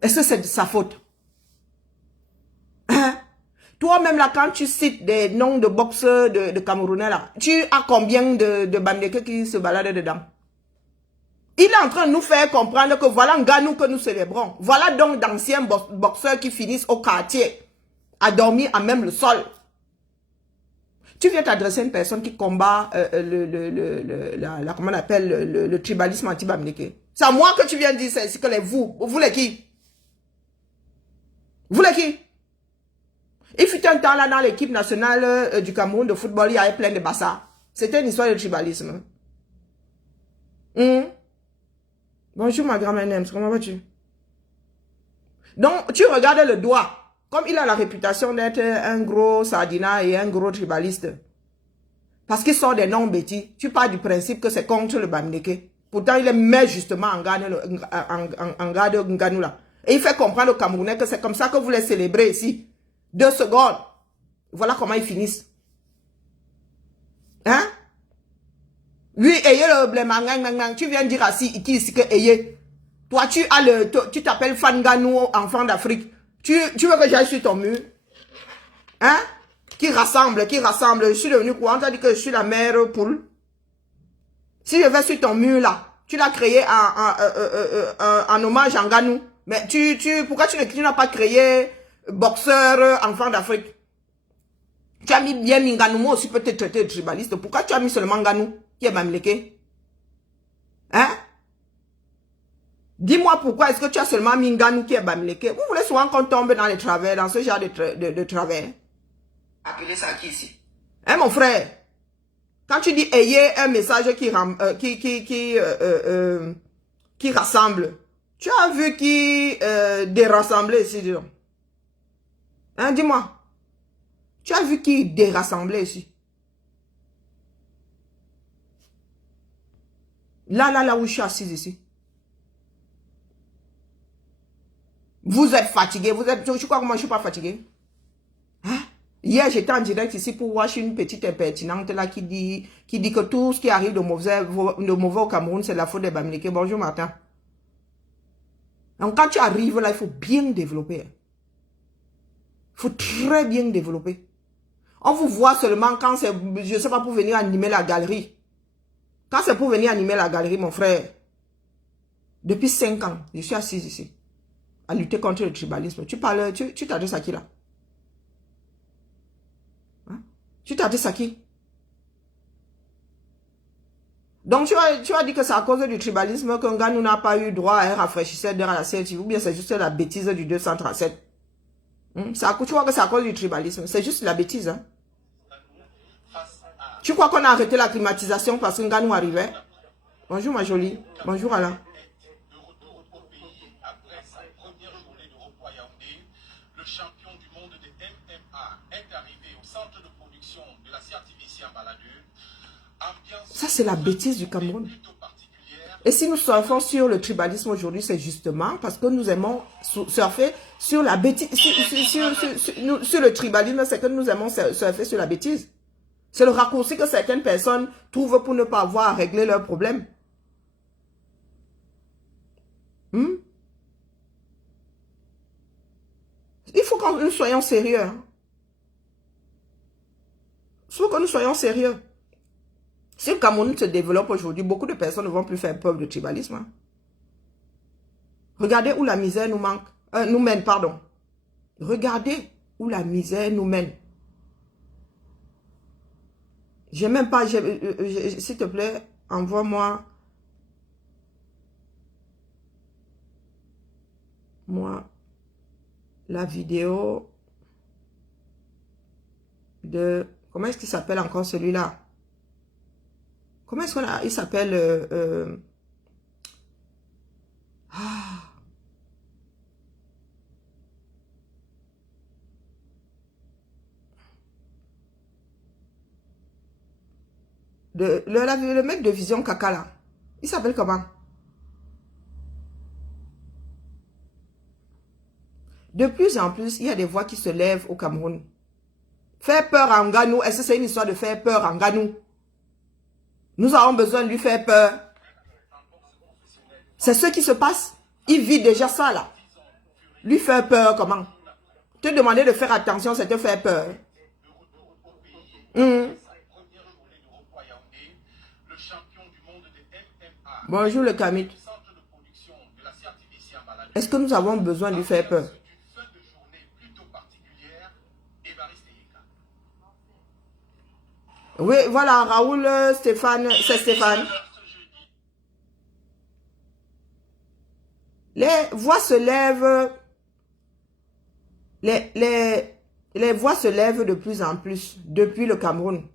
Est-ce que c'est de sa faute? Hein? Toi-même là, quand tu cites des noms de boxeurs de Camerounais là, tu as combien de Bamileke qui se baladent dedans? Il est en train de nous faire comprendre que voilà un Nganou que nous célébrons. Voilà donc d'anciens boxeurs qui finissent au quartier, à dormir à même le sol. Tu viens t'adresser à une personne qui combat comment on appelle le tribalisme anti-Bamileke. C'est à moi que tu viens dire, c'est que vous les qui? Vous les qui? Il fut un temps là dans l'équipe nationale du Cameroun de football, il y avait plein de bassards. C'était une histoire de tribalisme. Bonjour ma grand-mère Nems, comment vas-tu? Donc, tu regardes le doigt. Comme il a la réputation d'être un gros sardina et un gros tribaliste. Parce qu'il sort des noms bêtis. Tu pars du principe que c'est contre le Bamileke. Pourtant, il met justement en garde Nganou là. Et il fait comprendre aux Camerounais que c'est comme ça que vous les célébrez ici. 2 secondes. Voilà comment ils finissent. Hein? Oui, ayez le blême, tu viens dire assis, ici que ayez. Toi, tu t'appelles Fanganou, enfant d'Afrique. Tu veux que j'aille sur ton mur? Hein? Qui rassemble. Je suis devenu quoi? On t'a dit que je suis la mère poule. Si je vais sur ton mur là, tu l'as créé en hommage à Nganou. Mais pourquoi tu n'as pas créé boxeur, enfant d'Afrique? Tu as mis bien Nganou, moi aussi peut te traiter de tribaliste. Pourquoi tu as mis seulement Nganou, qui est Bamileke? Hein? Dis-moi pourquoi est-ce que tu as seulement mis Nganou qui est Bamileke? Vous voulez souvent qu'on tombe dans les travers, dans ce genre de travers? Appelez ça qui ici? Hein mon frère? Quand tu dis ayez un message qui rassemble, tu as vu qui dérassemblait ici, dis donc. Hein, dis-moi. Tu as vu qui dérassemblait ici? Là où je suis assise ici. Vous êtes fatigué, je crois que moi je ne suis pas fatigué. Hein? Hier j'étais en direct ici pour voir une petite impertinente là qui dit que tout ce qui arrive de mauvais au Cameroun c'est la faute des Bamileke. Bonjour Martin. Donc quand tu arrives là, il faut bien développer. Il faut très bien développer. On vous voit seulement quand c'est, je ne sais pas, pour venir animer la galerie. Quand c'est pour venir animer la galerie, mon frère, depuis 5 ans, je suis assise ici, à lutter contre le tribalisme. Tu t'adresses à qui là? Hein? Tu t'adresses à qui? Donc tu as dit que c'est à cause du tribalisme qu'un gars nous n'a pas eu droit à un rafraîchisseur d'air à la CLTV, ou bien c'est juste la bêtise du 237. Tu vois que c'est à cause du tribalisme, c'est juste la bêtise. Hein? Tu crois qu'on a arrêté la climatisation parce qu'un gars nous arrivait? Bonjour ma jolie, bonjour Alain. De retour au pays après sa première journée de repos à Yaoundé, le champion du monde de MMA est arrivé au centre de production de la CRTVC en Baladure. Ça c'est la bêtise du Cameroun. Et si nous surfons sur le tribalisme aujourd'hui, c'est justement parce que nous aimons surfer sur la bêtise, sur le tribalisme, c'est que nous aimons surfer sur la bêtise. C'est le raccourci que certaines personnes trouvent pour ne pas avoir à régler leurs problèmes. Il faut que nous soyons sérieux. Hein. Il faut que nous soyons sérieux. Si le Cameroun se développe aujourd'hui, beaucoup de personnes ne vont plus faire preuve de tribalisme. Hein. Regardez où la misère nous mène, pardon. Regardez où la misère nous mène. J'ai même pas, s'il te plaît, envoie-moi la vidéo de, comment est-ce qu'il s'appelle encore celui-là? Comment est-ce qu'il s'appelle le mec de Vision Caca là. Il s'appelle comment? De plus en plus, il y a des voix qui se lèvent au Cameroun. Faire peur à Nganou, est-ce que c'est une histoire de faire peur à Nganou? Nous avons besoin de lui faire peur. C'est ce qui se passe. Il vit déjà ça là. Lui faire peur comment? Te demander de faire attention, c'est te faire peur. Bonjour le Kamit. Est-ce que nous avons besoin de lui faire peur? Oui, voilà, Raoul, Stéphane, c'est Stéphane. Les voix se lèvent. Les voix se lèvent de plus en plus depuis le Cameroun.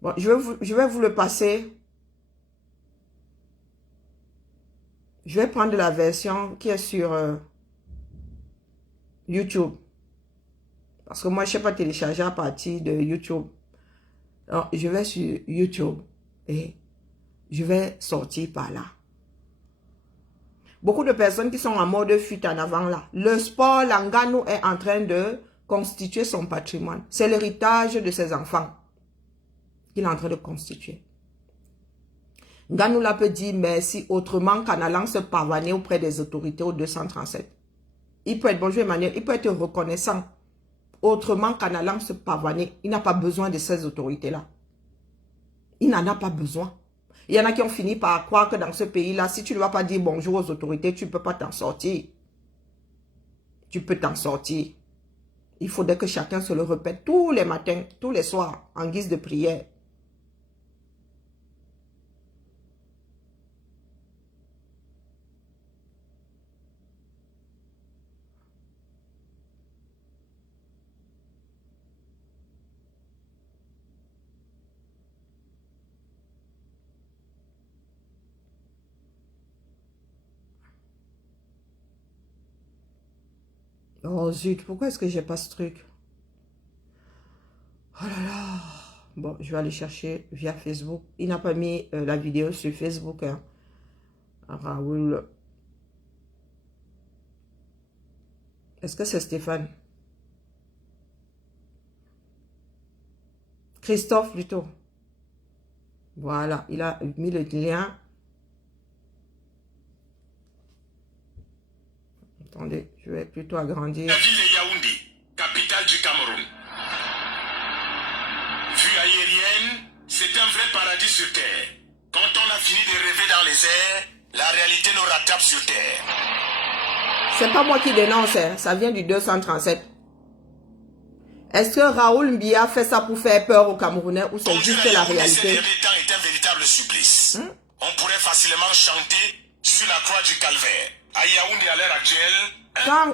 Bon, je vais vous le passer. Je vais prendre la version qui est sur YouTube. Parce que moi, je ne sais pas télécharger à partir de YouTube. Alors, je vais sur YouTube et je vais sortir par là. Beaucoup de personnes qui sont en mode fuite en avant là. Le sport, l'Anganou est en train de constituer son patrimoine. C'est l'héritage de ses enfants qu'il est en train de constituer. Nganou là peut dire merci autrement qu'en allant se pavaner auprès des autorités au 237. Il peut être, bonjour Emmanuel, il peut être reconnaissant autrement qu'en allant se pavaner. Il n'a pas besoin de ces autorités-là. Il n'en a pas besoin. Il y en a qui ont fini par croire que dans ce pays-là, si tu ne vas pas dire bonjour aux autorités, tu ne peux pas t'en sortir. Tu peux t'en sortir. Il faudrait que chacun se le répète tous les matins, tous les soirs, en guise de prière. Oh zut, pourquoi est-ce que j'ai pas ce truc? Oh là là. Bon, je vais aller chercher via Facebook. Il n'a pas mis la vidéo sur Facebook. Hein. Raoul. Est-ce que c'est Stéphane? Christophe plutôt. Voilà, il a mis le lien. Attendez, je vais plutôt agrandir. La ville de Yaoundé, capitale du Cameroun. Vue aérienne, c'est un vrai paradis sur terre. Quand on a fini de rêver dans les airs, la réalité nous rattrape sur terre. C'est pas moi qui dénonce, hein. Ça vient du 237. Est-ce que Raoul Mbia fait ça pour faire peur aux Camerounais ou c'est juste la réalité? Ce dernier temps est un véritable supplice. On pourrait facilement chanter sur la croix du calvaire. À Yaoundé à l'heure actuelle. Quand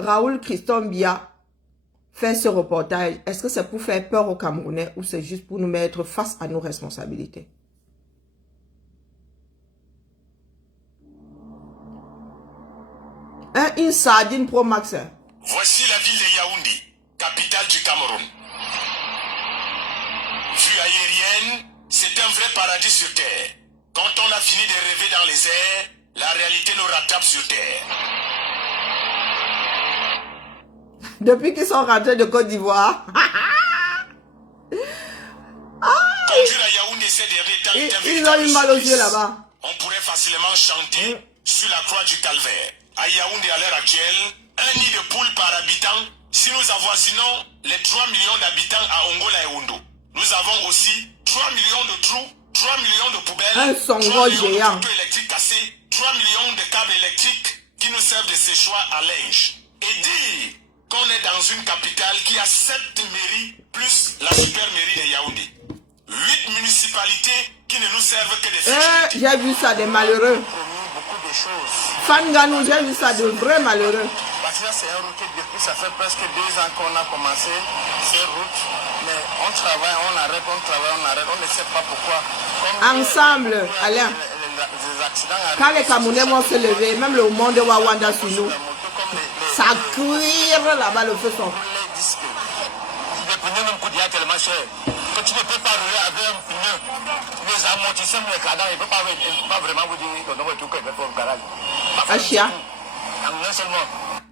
Raoul Christophe Mbia fait ce reportage, est-ce que c'est pour faire peur aux Camerounais ou c'est juste pour nous mettre face à nos responsabilités? Une sardine Pro Max. Voici la ville de Yaoundé, capitale du Cameroun. Vue aérienne, c'est un vrai paradis sur terre. Quand on a fini de rêver dans les airs, la réalité nous rattrape sur terre. Depuis qu'ils sont rentrés de Côte d'Ivoire. ils ont eu mal aux yeux là-bas. On pourrait facilement chanter sur la croix du calvaire. À Yaoundé, à l'heure actuelle, un nid de poule par habitant, si nous avoisinons les 3 millions d'habitants à Ongola et Ondo. Nous avons aussi 3 millions de trous, 3 millions de poubelles, Un 3 songo millions géant. de poteaux électriques cassés, 3 millions de câbles électriques qui nous servent de séchoir à linge. Et dire qu'on est dans une capitale qui a 7 mairies plus la super mairie de Yaoundé. 8 municipalités qui ne nous servent que de sécurité. J'ai vu ça, des malheureux. Beaucoup de choses. Fanganou, j'ai vu ça, de vrais malheureux. Parce que c'est un routier depuis, ça fait presque 2 ans qu'on a commencé ces routes. Mais on travaille, on arrête, on travaille, on arrête, on ne sait pas pourquoi. Ensemble, Alain. Les accidents arrivent. Quand les Camerounais vont se lever, même le monde de Wawanda sur nous, ça cuire là-bas, le feu son. Les pneus même coûtent tellement cher que tu ne peux pas rouler avec un pneu. Les amortisseurs, les cadans, il ne peut pas vraiment vous dire que nous tout qu'il fait pour le garage. Achia. Non seulement.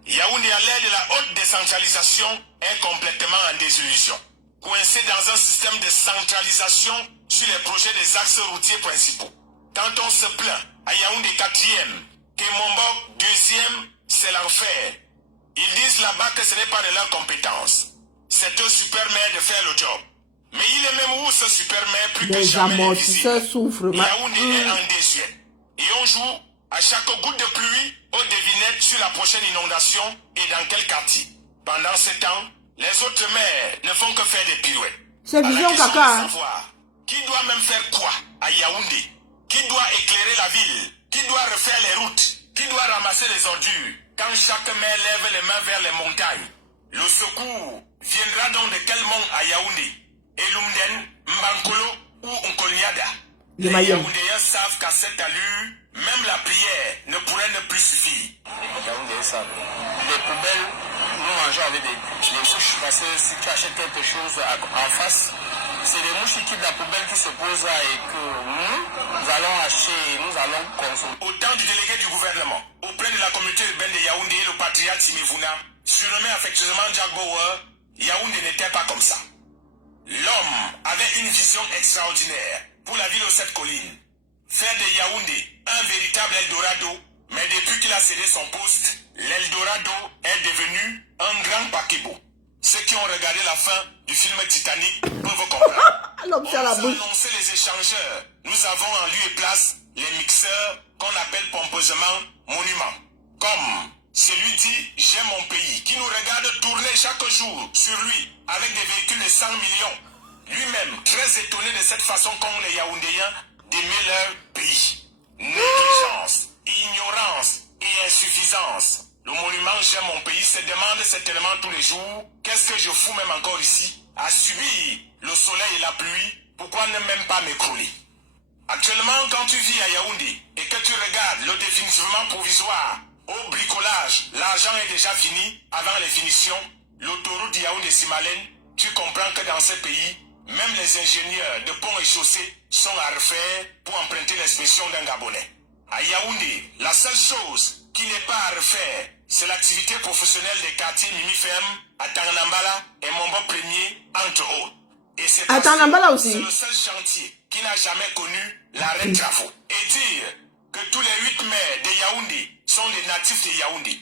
Yaoundé, à l'ère de la haute décentralisation, est complètement en désillusion. Coincé dans un système de centralisation sur les projets des axes routiers principaux. Quand on se plaint à Yaoundé 4e, Kémombok 2e, c'est l'enfer. Ils disent là-bas que ce n'est pas de leur compétence. C'est au super maire de faire le job. Mais il est même où ce super maire plus que Les jamais amortisseurs invisible. souffrent. Yaoundé est en désuète. Et on joue à chaque goutte de pluie aux devinettes sur la prochaine inondation et dans quel quartier. Pendant ce temps, les autres maires ne font que faire des pirouettes. C'est vision caca. Qui doit même faire quoi à Yaoundé? Qui doit éclairer la ville? Qui doit refaire les routes? Qui doit ramasser les ordures? Quand chaque maire lève les mains vers les montagnes, le secours viendra donc de quel mont à Yaoundé? Elumden, Mbankolo ou Nkoliada? Les Yaoundéens savent qu'à cette allure, même la prière ne pourrait ne plus suffire. Yaoundé savent. Les poubelles, nous mangeons avec des mouches parce que si tu achètes quelque chose en face, c'est des mouches qui quittent la poubelle qui se posent là et que nous allons acheter, nous allons consommer. Au temps du délégué du gouvernement, auprès de la communauté urbaine de Yaoundé, le patriarche Simivuna, surnommé affectueusement Jack Bauer, Yaoundé n'était pas comme ça. L'homme avait une vision extraordinaire pour la ville aux 7 collines. Faire de Yaoundé un véritable Eldorado, mais depuis qu'il a cédé son poste, l'Eldorado est devenu un grand paquebot. Ceux qui ont regardé la fin du film Titanic peuvent comprendre. On nous a annoncé les échangeurs. Nous avons en lieu et place les mixeurs qu'on appelle pompeusement monuments. Comme celui dit « J'aime mon pays » qui nous regarde tourner chaque jour sur lui avec des véhicules de 100 millions. Lui-même très étonné de cette façon qu'ont les Yaoundéens d'aimer leur pays. Négligence, ignorance et insuffisance. Le monument J'aime mon pays se demande certainement tous les jours qu'est-ce que je fous même encore ici à subir le soleil et la pluie, pourquoi ne même pas m'écrouler? Actuellement, quand tu vis à Yaoundé et que tu regardes le définitivement provisoire au bricolage, l'argent est déjà fini avant les finitions, l'autoroute Yaoundé-Simalène, tu comprends que dans ce pays, même les ingénieurs de ponts et chaussées sont à refaire pour emprunter l'expression d'un Gabonais. À Yaoundé, la seule chose qui n'est pas à refaire, c'est l'activité professionnelle des quartiers Mimifem, à Tanganambala et Mombo Premier, entre autres. Et c'est le seul chantier qui n'a jamais connu l'arrêt de travaux. Et dire que tous les 8 maires de Yaoundé sont des natifs de Yaoundé.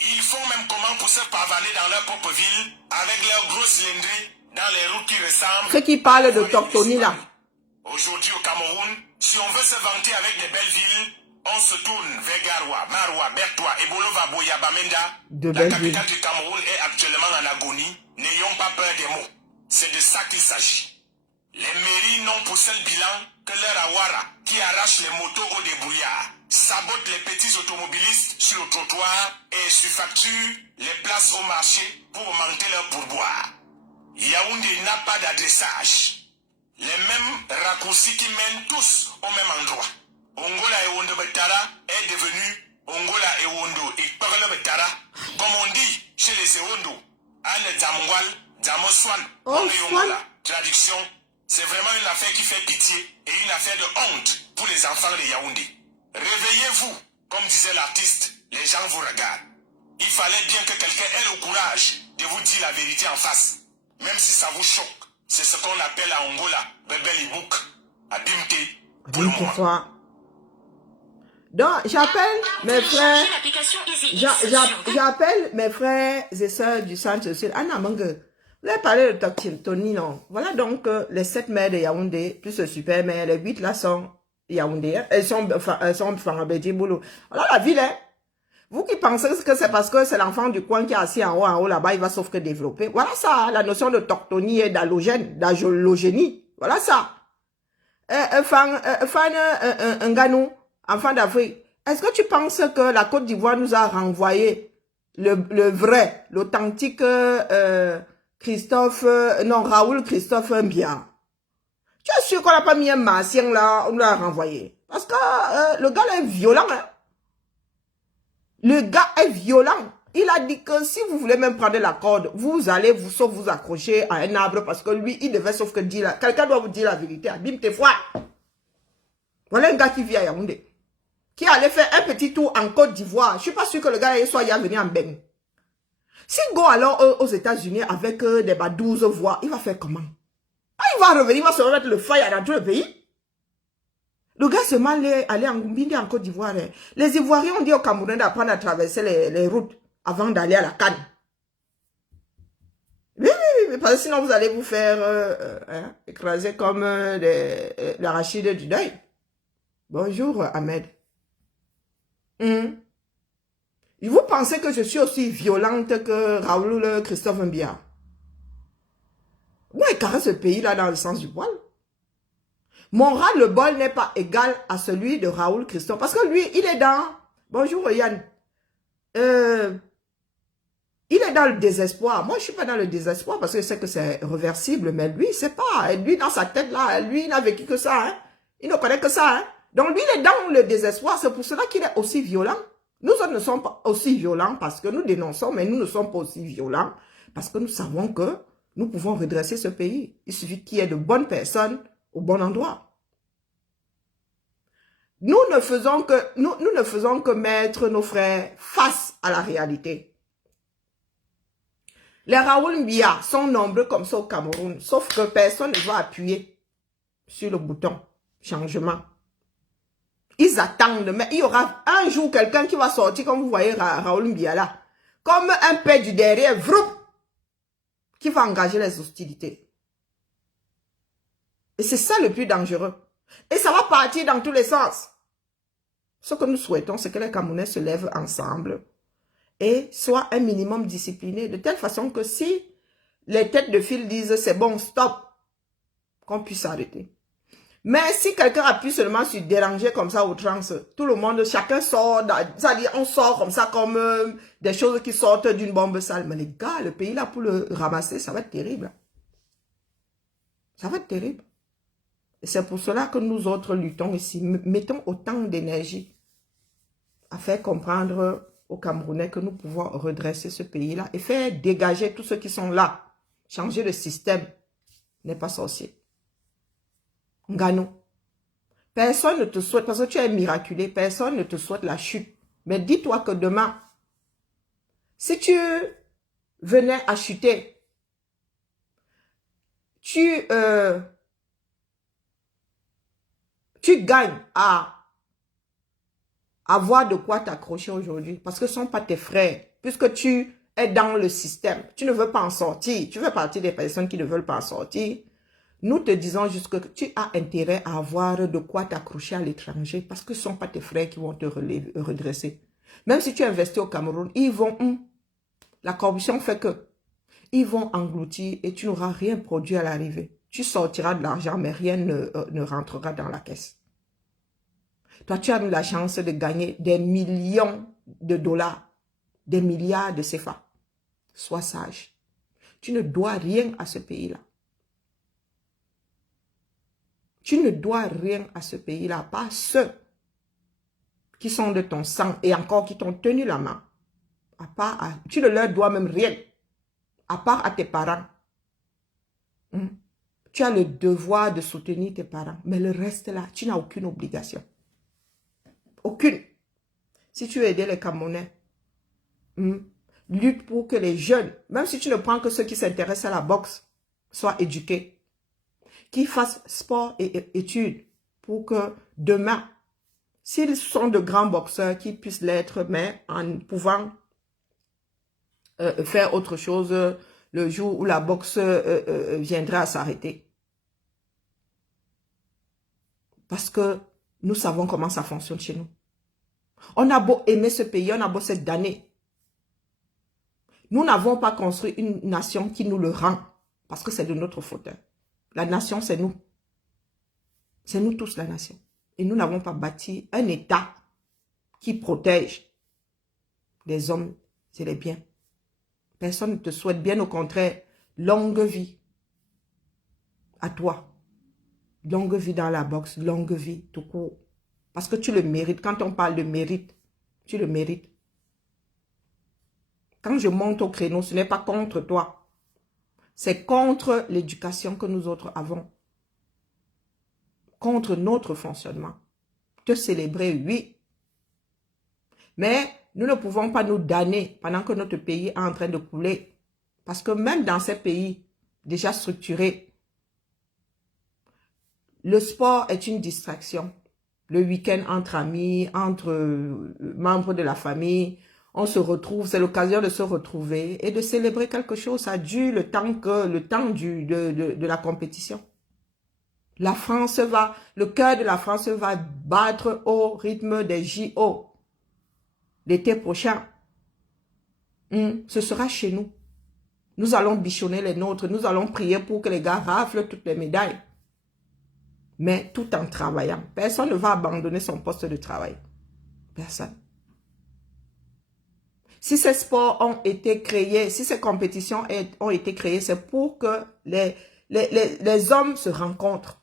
Ils font même comment pour se pavaner dans leur propre ville avec leurs grosses cylindrées dans les routes qui ressemblent. Ceux qui parlent de Toctoni là. Aujourd'hui au Cameroun, si on veut se vanter avec des belles villes, on se tourne vers Garoua, Maroua, Bertoua, Ebolova, Boya, Bamenda. La capitale du Cameroun est actuellement en agonie. N'ayons pas peur des mots. C'est de ça qu'il s'agit. Les mairies n'ont pour seul bilan que leur awara qui arrache les motos au débrouillard, sabote les petits automobilistes sur le trottoir et surfacture les places au marché pour augmenter leur pourboire. Yaoundé n'a pas d'adressage. Les mêmes raccourcis qui mènent tous au même endroit. Ongola et Wondo Betara est devenu Ongola et Wondo et Parle Betara, comme on dit chez les Ewondo. Anne Zamwal, Zamoswan, Ongola. Traduction, c'est vraiment une affaire qui fait pitié et une affaire de honte pour les enfants de Yaoundé. Réveillez-vous, comme disait l'artiste, les gens vous regardent. Il fallait bien que quelqu'un ait le courage de vous dire la vérité en face, même si ça vous choque. C'est ce qu'on appelle à Angola, Bebel Ibouk, à Bimte, Toi. Donc, j'appelle mes frères, j'appelle mes frères et sœurs du centre sud. Anna Mangue, vous avez parlé de Tony, non? Voilà donc les 7 maires de Yaoundé, plus le super maire, les 8 là sont Yaoundé, elles sont Fanabedjiboulou. Voilà la ville, hein? Vous qui pensez que c'est parce que c'est l'enfant du coin qui est assis en haut là-bas, il va sauf que développer. Voilà ça, la notion de toctonie et d'allogénie. Voilà ça. Un Ganou, enfant d'Afrique, est-ce que tu penses que la Côte d'Ivoire nous a renvoyé le vrai, l'authentique Raoul Christophe Mbia? Tu es sûr qu'on n'a pas mis un martien là, on l'a renvoyé? Parce que le gars là est violent, hein? Le gars est violent. Il a dit que si vous voulez même prendre la corde, vous allez vous accrocher à un arbre parce que lui, il devait sauf que dire, quelqu'un doit vous dire la vérité. Abîme tes fois. Voilà un gars qui vit à Yaoundé. Qui allait faire un petit tour en Côte d'Ivoire. Je ne suis pas sûr que le gars soit venu en beigne. S'il go alors aux États-Unis avec des 12 voix, il va faire comment? Il va revenir, il va se remettre le fire dans tout le pays. Le gars se met aller en Côte d'Ivoire. Les Ivoiriens ont dit au Cameroun d'apprendre à traverser les routes avant d'aller à la Cannes. Oui, parce que sinon vous allez vous faire écraser comme l'arachide du deuil. Bonjour Ahmed. Vous pensez que je suis aussi violente que Raoul Christophe Mbia? Moi, il caresse ce pays-là dans le sens du poil. Mon ras-le-bol n'est pas égal à celui de Raoul Christophe. Parce que lui, il est dans... Bonjour Yann. Il est dans le désespoir. Moi, je ne suis pas dans le désespoir parce que je sais que c'est réversible. Mais lui, c'est pas. Lui, dans sa tête, là, lui, il n'a vécu que ça. Hein. Il ne connaît que ça. Hein. Donc, lui, il est dans le désespoir. C'est pour cela qu'il est aussi violent. Nous autres ne sommes pas aussi violents parce que nous dénonçons, mais nous ne sommes pas aussi violents parce que nous savons que nous pouvons redresser ce pays. Il suffit qu'il y ait de bonnes personnes au bon endroit. Nous ne faisons que mettre nos frères face à la réalité. Les Raoul Mbia sont nombreux comme ça au Cameroun, sauf que personne ne va appuyer sur le bouton changement. Ils attendent, mais il y aura un jour quelqu'un qui va sortir, comme vous voyez Raoul Mbia là, comme un père du derrière, vroup, qui va engager les hostilités. Et c'est ça le plus dangereux. Et ça va partir dans tous les sens. Ce que nous souhaitons, c'est que les Camerounais se lèvent ensemble et soient un minimum disciplinés, de telle façon que si les têtes de file disent c'est bon, stop, qu'on puisse arrêter. Mais si quelqu'un appuie seulement sur déranger comme ça au trans, tout le monde, chacun sort, c'est-à-dire on sort comme ça comme des choses qui sortent d'une bombe sale. Mais les gars, le pays là pour le ramasser, ça va être terrible. Ça va être terrible. Et c'est pour cela que nous autres luttons ici, mettons autant d'énergie à faire comprendre aux Camerounais que nous pouvons redresser ce pays-là et faire dégager tous ceux qui sont là. Changer le système n'est pas sorcier. Ngano. Personne ne te souhaite, parce que tu es miraculé, personne ne te souhaite la chute. Mais dis-toi que demain, si tu venais à chuter, tu gagnes à avoir de quoi t'accrocher aujourd'hui. Parce que ce ne sont pas tes frères. Puisque tu es dans le système. Tu ne veux pas en sortir. Tu fais partie des personnes qui ne veulent pas en sortir. Nous te disons juste que tu as intérêt à avoir de quoi t'accrocher à l'étranger. Parce que ce ne sont pas tes frères qui vont te redresser. Même si tu investis au Cameroun, ils vont... La corruption fait que ils vont engloutir et tu n'auras rien produit à l'arrivée. Tu sortiras de l'argent, mais rien ne rentrera dans la caisse. Toi, tu as eu la chance de gagner des millions de dollars, des milliards de CFA. Sois sage. Tu ne dois rien à ce pays-là. Tu ne dois rien à ce pays-là, pas ceux qui sont de ton sang et encore qui t'ont tenu la main. Tu ne leur dois même rien, à part à tes parents. Tu as le devoir de soutenir tes parents, mais le reste là, tu n'as aucune obligation. Aucune. Si tu veux aider les Camerounais, lutte pour que les jeunes, même si tu ne prends que ceux qui s'intéressent à la boxe, soient éduqués. Qu'ils fassent sport et études pour que demain, s'ils sont de grands boxeurs, qu'ils puissent l'être, mais en pouvant faire autre chose le jour où la boxe viendra à s'arrêter. Parce que nous savons comment ça fonctionne chez nous. On a beau aimer ce pays, on a beau cette damner. Nous n'avons pas construit une nation qui nous le rend. Parce que c'est de notre faute. La nation, c'est nous. C'est nous tous la nation. Et nous n'avons pas bâti un État qui protège les hommes et les biens. Personne ne te souhaite, bien au contraire, longue vie à toi. Longue vie dans la boxe, longue vie tout court. Parce que tu le mérites. Quand on parle de mérite, tu le mérites. Quand je monte au créneau, ce n'est pas contre toi. C'est contre l'éducation que nous autres avons. Contre notre fonctionnement. Te célébrer, oui. Mais nous ne pouvons pas nous damner pendant que notre pays est en train de couler. Parce que même dans ces pays déjà structurés, le sport est une distraction. Le week-end entre amis, entre membres de la famille, on se retrouve, c'est l'occasion de se retrouver et de célébrer quelque chose. Ça dure le temps de la compétition. La France va, le cœur de la France va battre au rythme des JO. L'été prochain, ce sera chez nous. Nous allons bichonner les nôtres, nous allons prier pour que les gars raflent toutes les médailles. Mais tout en travaillant. Personne ne va abandonner son poste de travail. Personne. Si ces sports ont été créés, si ces compétitions ont été créées, c'est pour que les hommes se rencontrent.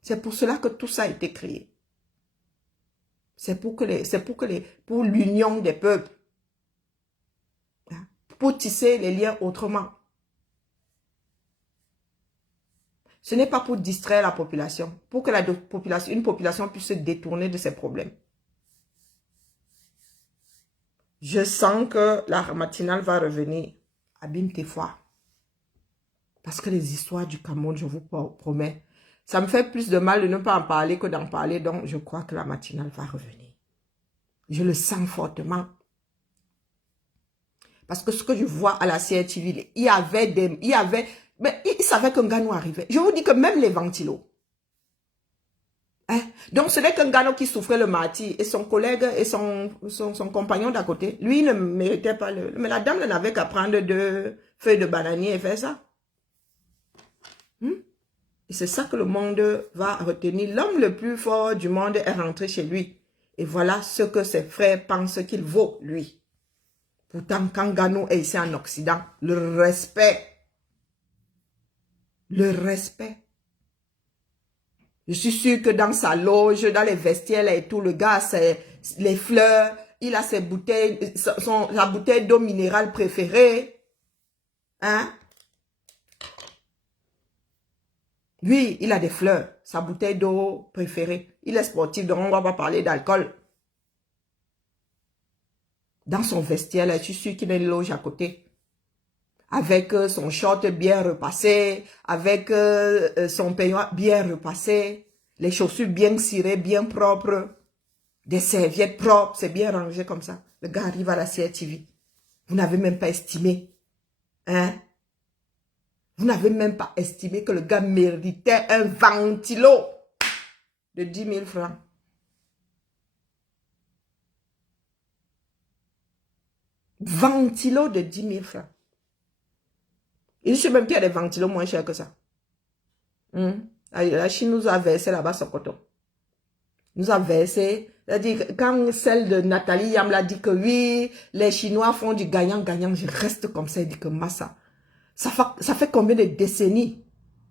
C'est pour cela que tout ça a été créé. C'est pour l'union des peuples. Pour tisser les liens autrement. Ce n'est pas pour distraire la population, pour que une population puisse se détourner de ses problèmes. Je sens que la matinale va revenir. Abîme tes foi. Parce que les histoires du Cameroun, je vous promets, ça me fait plus de mal de ne pas en parler que d'en parler. Donc, je crois que la matinale va revenir. Je le sens fortement. Parce que ce que je vois à la CRTV, mais ils savaient qu'un Gano arrivait. Je vous dis que même les ventilos. Hein? Donc, ce n'est qu'un Gano qui souffrait le martyr. Et son collègue et son compagnon d'à côté, lui, il ne méritait pas le... Mais la dame n'avait qu'à prendre 2 feuilles de bananier et faire ça. Et c'est ça que le monde va retenir. L'homme le plus fort du monde est rentré chez lui. Et voilà ce que ses frères pensent qu'il vaut, lui. Pourtant, quand Gano est ici en Occident, le respect. Le respect. Je suis sûr que dans sa loge, dans les vestiaires et tout, le gars, c'est les fleurs, il a ses bouteilles, sa bouteille d'eau minérale préférée. Hein? Lui, il a des fleurs, sa bouteille d'eau préférée. Il est sportif, donc on ne va pas parler d'alcool. Dans son vestiaire, là, je suis sûr qu'il a une loge à côté. Avec son short bien repassé, avec son peignoir bien repassé, les chaussures bien cirées, bien propres, des serviettes propres, c'est bien rangé comme ça. Le gars arrive à la CRTV. Vous n'avez même pas estimé. Hein? Vous n'avez même pas estimé que le gars méritait un ventilo de 10 000 francs. Ventilo de 10 000 francs. Il sait même qu'il y a des ventilos moins chers que ça. La Chine nous a versé là-bas son coton. Nous a versé. C'est-à-dire, quand celle de Nathalie Yam l'a dit que oui, les Chinois font du gagnant-gagnant, je reste comme ça et dit que massa. Ça fait combien de décennies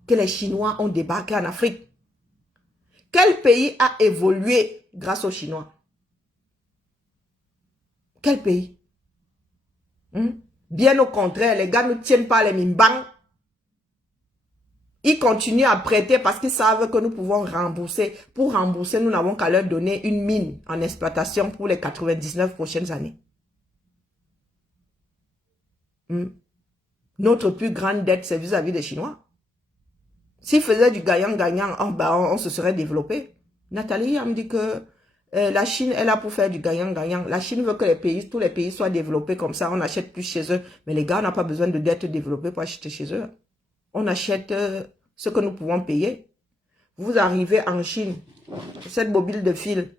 que les Chinois ont débarqué en Afrique? Quel pays a évolué grâce aux Chinois? Quel pays? Bien au contraire, les gars ne tiennent pas les mimbangs. Ils continuent à prêter parce qu'ils savent que nous pouvons rembourser. Pour rembourser, nous n'avons qu'à leur donner une mine en exploitation pour les 99 prochaines années. Notre plus grande dette, c'est vis-à-vis des Chinois. S'ils faisaient du gagnant-gagnant, oh, ben, on se serait développé. Nathalie, elle me dit que la Chine est là pour faire du gagnant-gagnant. La Chine veut que tous les pays soient développés comme ça. On achète plus chez eux. Mais les gars, on n'a pas besoin d'être développés pour acheter chez eux. On achète ce que nous pouvons payer. Vous arrivez en Chine, cette bobile de fil.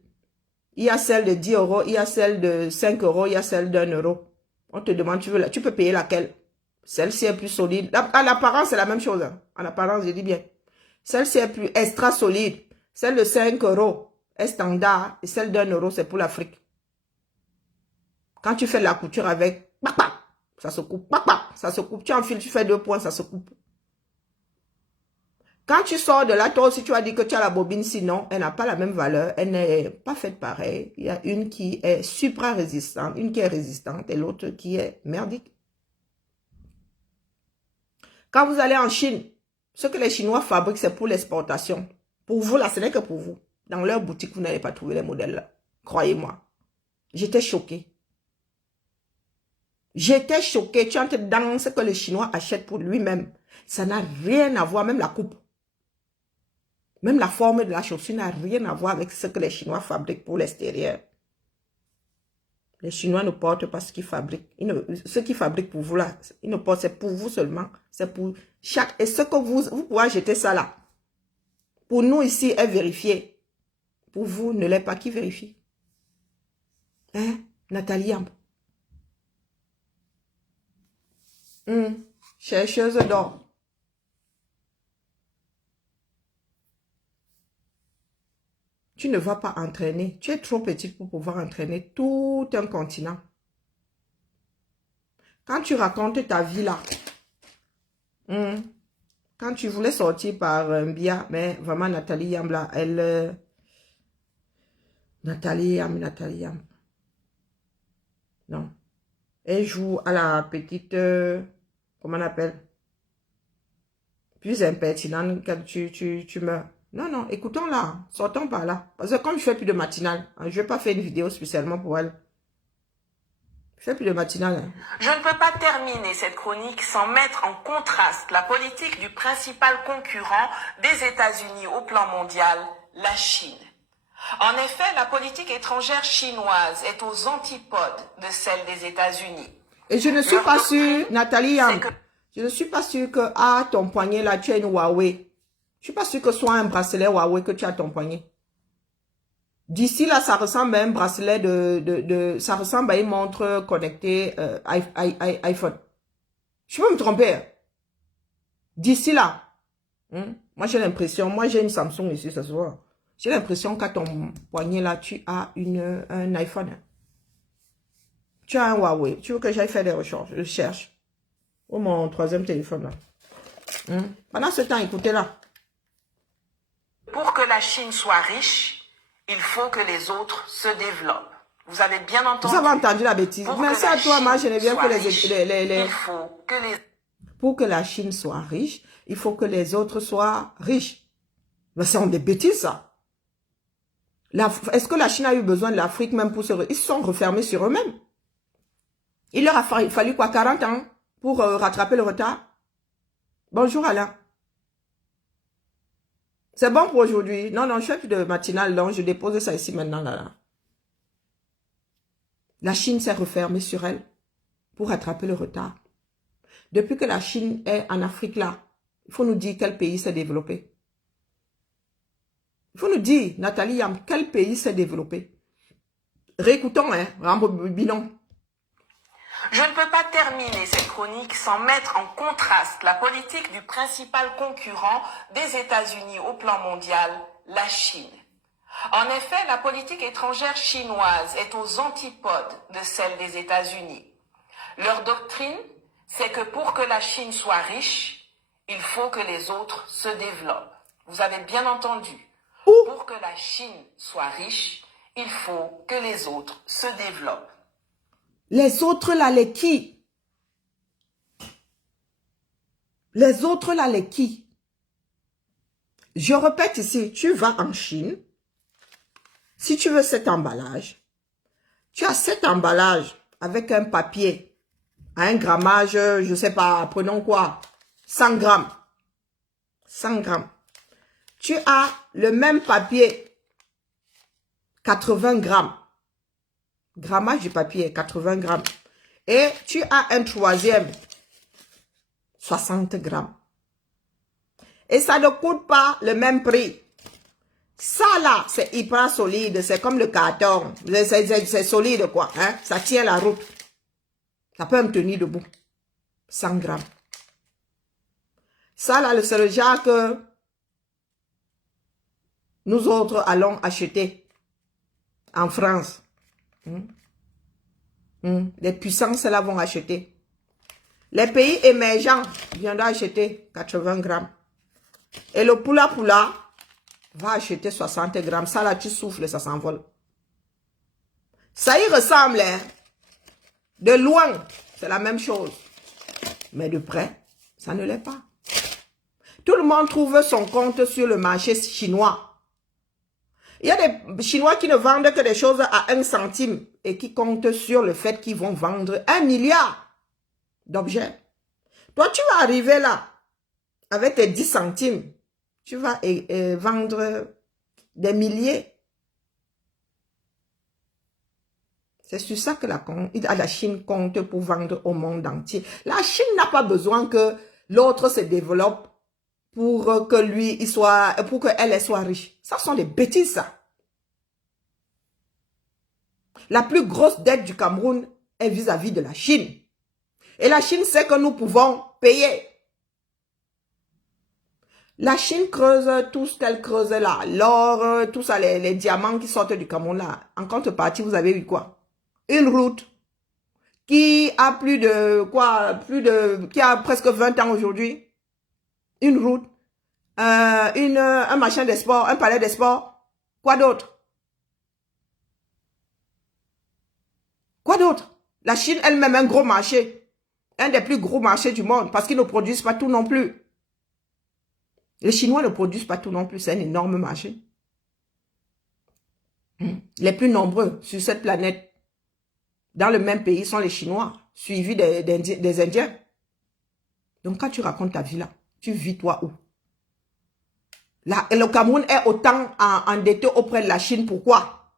Il y a celle de 10 euros, il y a celle de 5 euros, il y a celle d'1 euro. On te demande, tu peux payer laquelle? Celle-ci est plus solide. À l'apparence, c'est la même chose. Hein. En apparence, je dis bien. Celle-ci est plus extra solide. Celle de 5 euros est standard. Et celle d'1 euro, c'est pour l'Afrique. Quand tu fais de la couture avec, ça se coupe. Ça se coupe. Tu enfiles, tu fais 2 points, ça se coupe. Quand tu sors de là, toi aussi, tu as dit que tu as la bobine. Sinon, elle n'a pas la même valeur. Elle n'est pas faite pareil. Il y a une qui est supra-résistante, une qui est résistante et l'autre qui est merdique. Quand vous allez en Chine, ce que les Chinois fabriquent, c'est pour l'exportation. Pour vous, là, ce n'est que pour vous. Dans leur boutique, vous n'allez pas trouver les modèles là. Croyez-moi. J'étais choquée. J'étais choquée. Tu entres dans ce que les Chinois achètent pour lui-même. Ça n'a rien à voir, même la coupe. Même la forme de la chaussure n'a rien à voir avec ce que les Chinois fabriquent pour l'extérieur. Les Chinois ne portent pas ce qu'ils fabriquent. Ce qu'ils fabriquent pour vous là, ils ne portent, c'est pour vous seulement. C'est pour chaque... Et ce que vous pouvez acheter ça là. Pour nous ici, est vérifié. Pour vous, ne l'est pas. Qui vérifie? Hein? Nathalie Ambe. Chercheuse d'or. Tu ne vas pas entraîner. Tu es trop petite pour pouvoir entraîner tout un continent. Quand tu racontes ta vie là, quand tu voulais sortir par un Bia, mais vraiment Nathalie Yamb là, elle... Nathalie Yamb. Non. Elle joue à la petite... comment on appelle? Plus impertinente quand tu meurs. Non, écoutons là, sortons par là. Parce que comme je fais plus de matinale, je ne vais pas faire une vidéo spécialement pour elle. Je fais plus de matinale. Hein. Je ne peux pas terminer cette chronique sans mettre en contraste la politique du principal concurrent des États-Unis au plan mondial, la Chine. En effet, la politique étrangère chinoise est aux antipodes de celle des États-Unis. Et je ne suis pas sûre, Nathalie Yang, je ne suis pas sûre que à ton poignet là, tu as une Huawei. Je suis pas sûre que ce soit un bracelet Huawei que tu as à ton poignet. D'ici là, ça ressemble à un bracelet ça ressemble à une montre connectée iPhone. Je peux me tromper. Hein? D'ici là. Moi, j'ai l'impression, moi j'ai une Samsung ici, ça se voit. J'ai l'impression qu'à ton poignet là, tu as un iPhone. Hein? Tu as un Huawei. Tu veux que j'aille faire des recherches? Je cherche. Oh, mon troisième téléphone là. Pendant ce temps, écoutez là. Pour que la Chine soit riche, il faut que les autres se développent. Vous avez bien entendu. Vous avez entendu la bêtise. Merci à toi, ma Geneviève, pour il faut que les... Pour que la Chine soit riche, il faut que les autres soient riches. Mais c'est des bêtises, ça. Est-ce que la Chine a eu besoin de l'Afrique même pour se... Ils se sont refermés sur eux-mêmes. Il leur a fallu quoi, 40 ans pour rattraper le retard? Bonjour Alain. C'est bon pour aujourd'hui. Non, je fais plus de matinale, donc je dépose ça ici maintenant. Là. La Chine s'est refermée sur elle pour rattraper le retard. Depuis que la Chine est en Afrique là, il faut nous dire quel pays s'est développé. Il faut nous dire, Nathalie Yamb, quel pays s'est développé. Réécoutons, hein, rembobinons. Je ne peux pas terminer cette chronique sans mettre en contraste la politique du principal concurrent des États-Unis au plan mondial, la Chine. En effet, la politique étrangère chinoise est aux antipodes de celle des États-Unis. Leur doctrine, c'est que pour que la Chine soit riche, il faut que les autres se développent. Vous avez bien entendu. Pour que la Chine soit riche, il faut que les autres se développent. Les autres là, les qui? Les autres là, les qui? Je répète ici, tu vas en Chine. Si tu veux cet emballage, tu as cet emballage avec un papier à un grammage, je ne sais pas, prenons quoi, 100 grammes. 100 grammes. Tu as le même papier, 80 grammes. Grammage du papier, 80 grammes. Et tu as un troisième, 60 grammes. Et ça ne coûte pas le même prix. Ça là, c'est hyper solide. C'est comme le carton. C'est solide quoi. Hein? Ça tient la route. Ça peut me tenir debout. 100 grammes. Ça là, c'est le genre que nous autres allons acheter en France. Les puissances là vont acheter. Les pays émergents viendront acheter 80 grammes. Et le poula va acheter 60 grammes. Ça là, tu souffles, ça s'envole. Ça y ressemble. Hein? De loin, c'est la même chose. Mais de près, ça ne l'est pas. Tout le monde trouve son compte sur le marché chinois. Il y a des Chinois qui ne vendent que des choses à 1 centime et qui comptent sur le fait qu'ils vont vendre 1 milliard d'objets. Toi, tu vas arriver là avec tes 10 centimes. Tu vas vendre des milliers. C'est sur ça que la Chine compte pour vendre au monde entier. La Chine n'a pas besoin que l'autre se développe pour que lui, pour qu'elle soit riche. Ça sont des bêtises, ça. La plus grosse dette du Cameroun est vis-à-vis de la Chine. Et la Chine sait que nous pouvons payer. La Chine creuse tout ce qu'elle creuse là. L'or, tout ça, les diamants qui sortent du Cameroun là. En contrepartie, vous avez eu quoi? Une route qui a qui a presque 20 ans aujourd'hui. Une route. Un machin des sports, un palais des sports. Quoi d'autre? Quoi d'autre? La Chine elle-même, un gros marché. Un des plus gros marchés du monde. Parce qu'ils ne produisent pas tout non plus. Les Chinois ne produisent pas tout non plus. C'est un énorme marché. Les plus nombreux sur cette planète, dans le même pays, sont les Chinois, suivis des Indiens. Donc, quand tu racontes ta vie là, tu vis toi où? Là, le Cameroun est autant endetté auprès de la Chine. Pourquoi?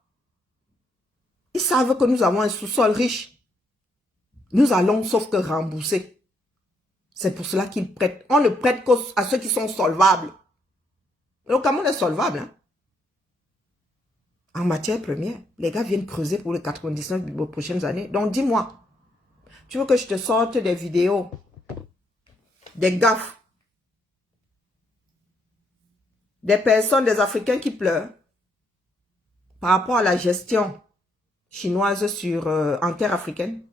Ils savent que nous avons un sous-sol riche. Nous allons sauf que rembourser. C'est pour cela qu'ils prêtent. On ne prête qu'à ceux qui sont solvables. Le Cameroun est solvable. Hein? En matière première, les gars viennent creuser pour les 99 prochaines années. Donc dis-moi, tu veux que je te sorte des vidéos, des gaffes, des personnes, des Africains qui pleurent par rapport à la gestion chinoise en terre africaine?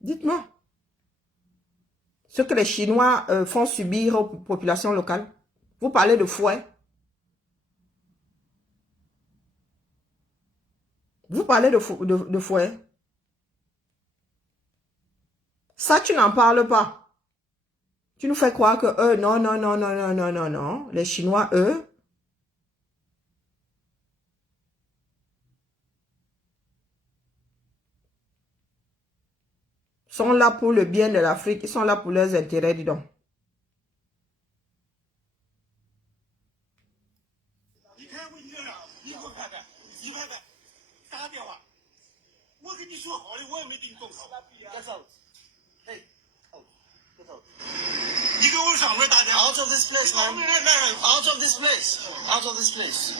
Dites-moi. Ce que les Chinois font subir aux populations locales. Vous parlez de fouet. Vous parlez de fouet. Ça, tu n'en parles pas. Tu nous fais croire que eux, non, non, non, non, non, non, non, non. Les Chinois, eux, sont là pour le bien de l'Afrique. Ils sont là pour leurs intérêts, dis donc. Out of this place, man. Out of this place. Out of this place.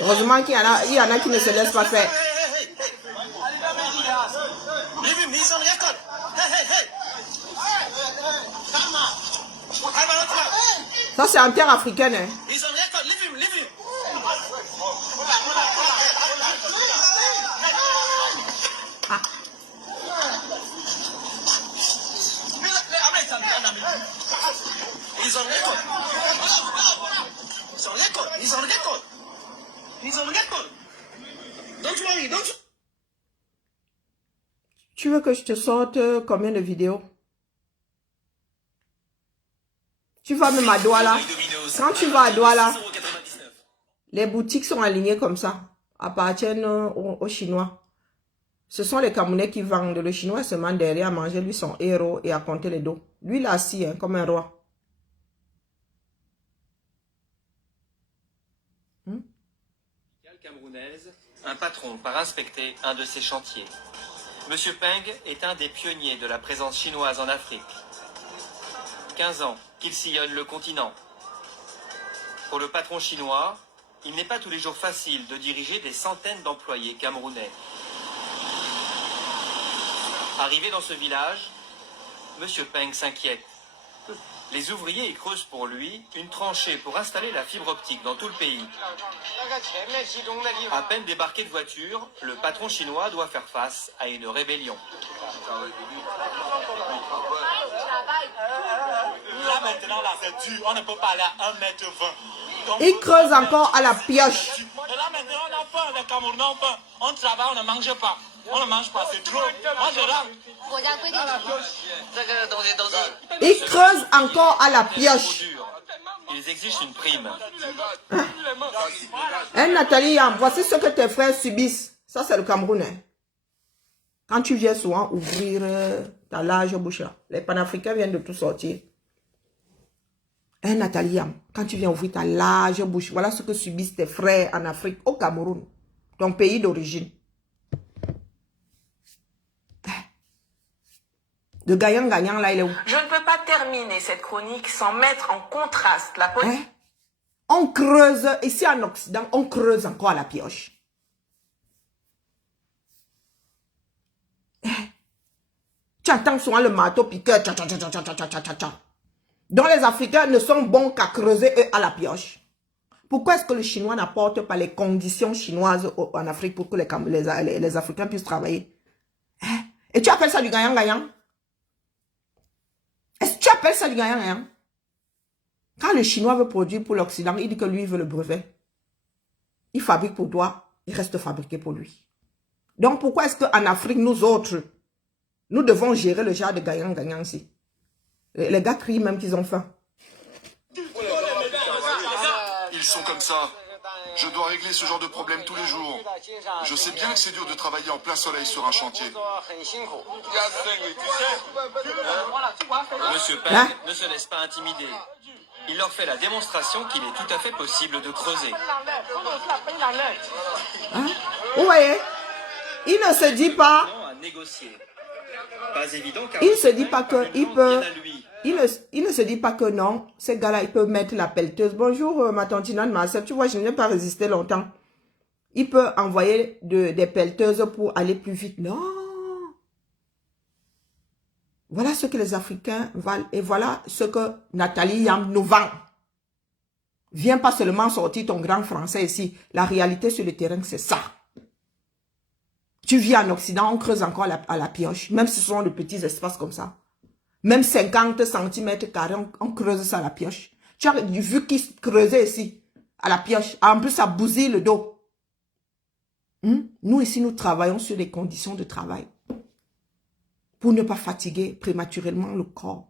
Heureusement qu'il y en a qui ne se laissent pas faire. Leave him, he's on record. Hey. Ça, c'est en terre africaine. Hein. He's on record, leave him. He's on record. Don't worry, Tu veux que je te sorte combien de vidéos? Tu vas même à Douala. Quand tu vas à Douala, les boutiques sont alignées comme ça. Appartiennent aux Chinois. Ce sont les Camerounais qui vendent. Le Chinois se met derrière à manger lui son héros et à compter les dos. Lui, il est assis hein, comme un roi. Camerounaise, un patron part inspecter un de ses chantiers. Monsieur Peng est un des pionniers de la présence chinoise en Afrique. 15 ans qu'il sillonne le continent. Pour le patron chinois, il n'est pas tous les jours facile de diriger des centaines d'employés camerounais. Arrivé dans ce village, Monsieur Peng s'inquiète. Les ouvriers y creusent pour lui une tranchée pour installer la fibre optique dans tout le pays. À peine débarqué de voiture, le patron chinois doit faire face à une rébellion. Là maintenant, là c'est dur, on ne peut pas aller à 1,20 m. Il creuse encore à la pioche. Et là maintenant, on a faim, les Camerounais ont faim. On travaille, on ne mange pas. On ne mange pas, c'est trop. Moi je rentre. Il creuse encore à la pioche. Ils exigent une prime. Hein, Nathalie, voici ce que tes frères subissent. Ça, c'est le Cameroun. Hein. Quand tu viens souvent ouvrir ta large bouche, là, les panafricains viennent de tout sortir. Hein, Nathalie, quand tu viens ouvrir ta large bouche, voilà ce que subissent tes frères en Afrique, au Cameroun, ton pays d'origine. De gagnant-gagnant, là, il est où? Je ne peux pas terminer cette chronique sans mettre en contraste la politique. Hein? On creuse, ici en Occident, on creuse encore à la pioche. Tu entends souvent le marteau piqueur. Donc les Africains ne sont bons qu'à creuser eux à la pioche. Pourquoi est-ce que le Chinois n'apporte pas les conditions chinoises en Afrique pour que les Africains puissent travailler? Hein? Et tu appelles ça du gagnant-gagnant? Est-ce que tu appelles ça du gagnant-gagnant? Quand le Chinois veut produire pour l'Occident, il dit que lui veut le brevet. Il fabrique pour toi, il reste fabriqué pour lui. Donc pourquoi est-ce qu'en Afrique, nous autres, nous devons gérer le genre de gagnant-gagnant ici? Les gars crient même qu'ils ont faim. Ils sont comme ça. Je dois régler ce genre de problème tous les jours. Je sais bien que c'est dur de travailler en plein soleil sur un chantier. Monsieur Peng ne se laisse pas intimider. Il leur fait la démonstration qu'il est tout à fait possible de creuser. Hein? Vous voyez? Il ne se dit pas... À négocier. Pas évident, car Il ne se dit pas qu'il peut... bien à lui. Il ne se dit pas que non, ces gars-là, ils peuvent mettre la pelleteuse. Bonjour, ma tante Marcel, tu vois, je n'ai pas résisté longtemps. Il peut envoyer des pelleteuses pour aller plus vite. Non. Voilà ce que les Africains valent et voilà ce que Nathalie Yam nous vend. Viens pas seulement sortir ton grand français ici. La réalité sur le terrain, c'est ça. Tu vis en Occident, on creuse encore à la pioche, même si ce sont de petits espaces comme ça. Même 50 cm², on creuse ça à la pioche. Tu as vu qu'ils creusaient ici, à la pioche. En plus, ça bousille le dos. Nous, ici, nous travaillons sur des conditions de travail. Pour ne pas fatiguer prématurément le corps.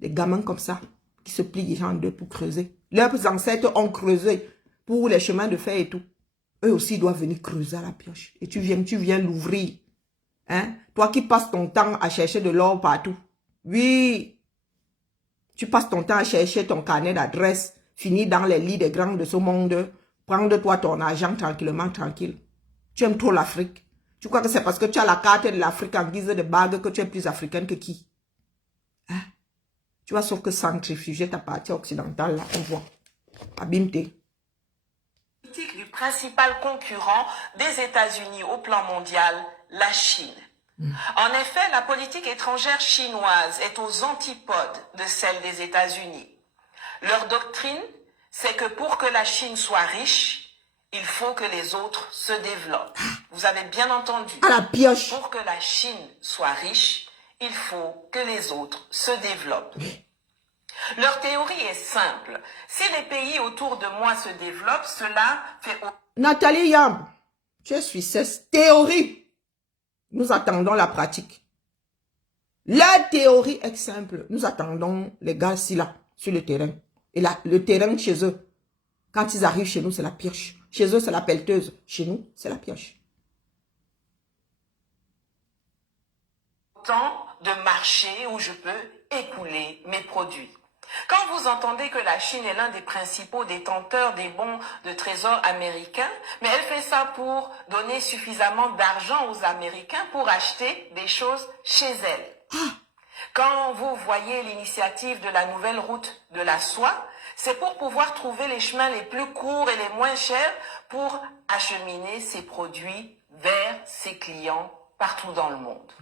Des gamins comme ça, qui se plient en deux pour creuser. Leurs ancêtres ont creusé pour les chemins de fer et tout. Eux aussi doivent venir creuser à la pioche. Et tu viens l'ouvrir. Hein? Toi qui passes ton temps à chercher de l'or partout. Oui, tu passes ton temps à chercher ton carnet d'adresse, finir dans les lits des grands de ce monde, prendre toi ton argent tranquillement, tranquille. Tu aimes trop l'Afrique. Tu crois que c'est parce que tu as la carte de l'Afrique en guise de bague que tu es plus africaine que qui? Hein? Tu vois, sauf que centrifuger ta partie occidentale, là, on voit. Abîme-t. Du principal concurrent des États-Unis au plan mondial, la Chine. En effet, la politique étrangère chinoise est aux antipodes de celle des États-Unis. Leur doctrine, c'est que pour que la Chine soit riche, il faut que les autres se développent. Vous avez bien entendu. À la pioche. Pour que la Chine soit riche, il faut que les autres se développent. Leur théorie est simple. Si les pays autour de moi se développent, cela fait... Nathalie Yam, je suis cette théorie. Nous attendons la pratique. La théorie est simple. Nous attendons les gars ici là. sur le terrain. Et là, le terrain chez eux, quand ils arrivent chez nous, c'est la pioche. Chez eux, c'est la pelleteuse. Chez nous, c'est la pioche. Tant de marchés où je peux écouler mes produits. Quand vous entendez que la Chine est l'un des principaux détenteurs des bons de trésor américains, mais elle fait ça pour donner suffisamment d'argent aux Américains pour acheter des choses chez elle. Quand vous voyez l'initiative de la nouvelle route de la soie, c'est pour pouvoir trouver les chemins les plus courts et les moins chers pour acheminer ses produits vers ses clients partout dans le monde.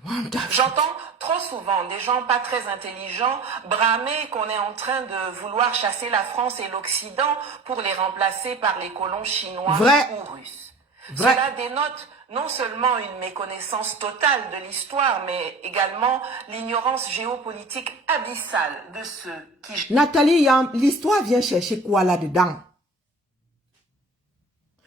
J'entends trop souvent des gens pas très intelligents bramer qu'on est en train de vouloir chasser la France et l'Occident pour les remplacer par les colons chinois ou russes. Cela dénote non seulement une méconnaissance totale de l'histoire, mais également l'ignorance géopolitique abyssale de ceux qui... Nathalie, l'histoire vient chercher quoi là-dedans?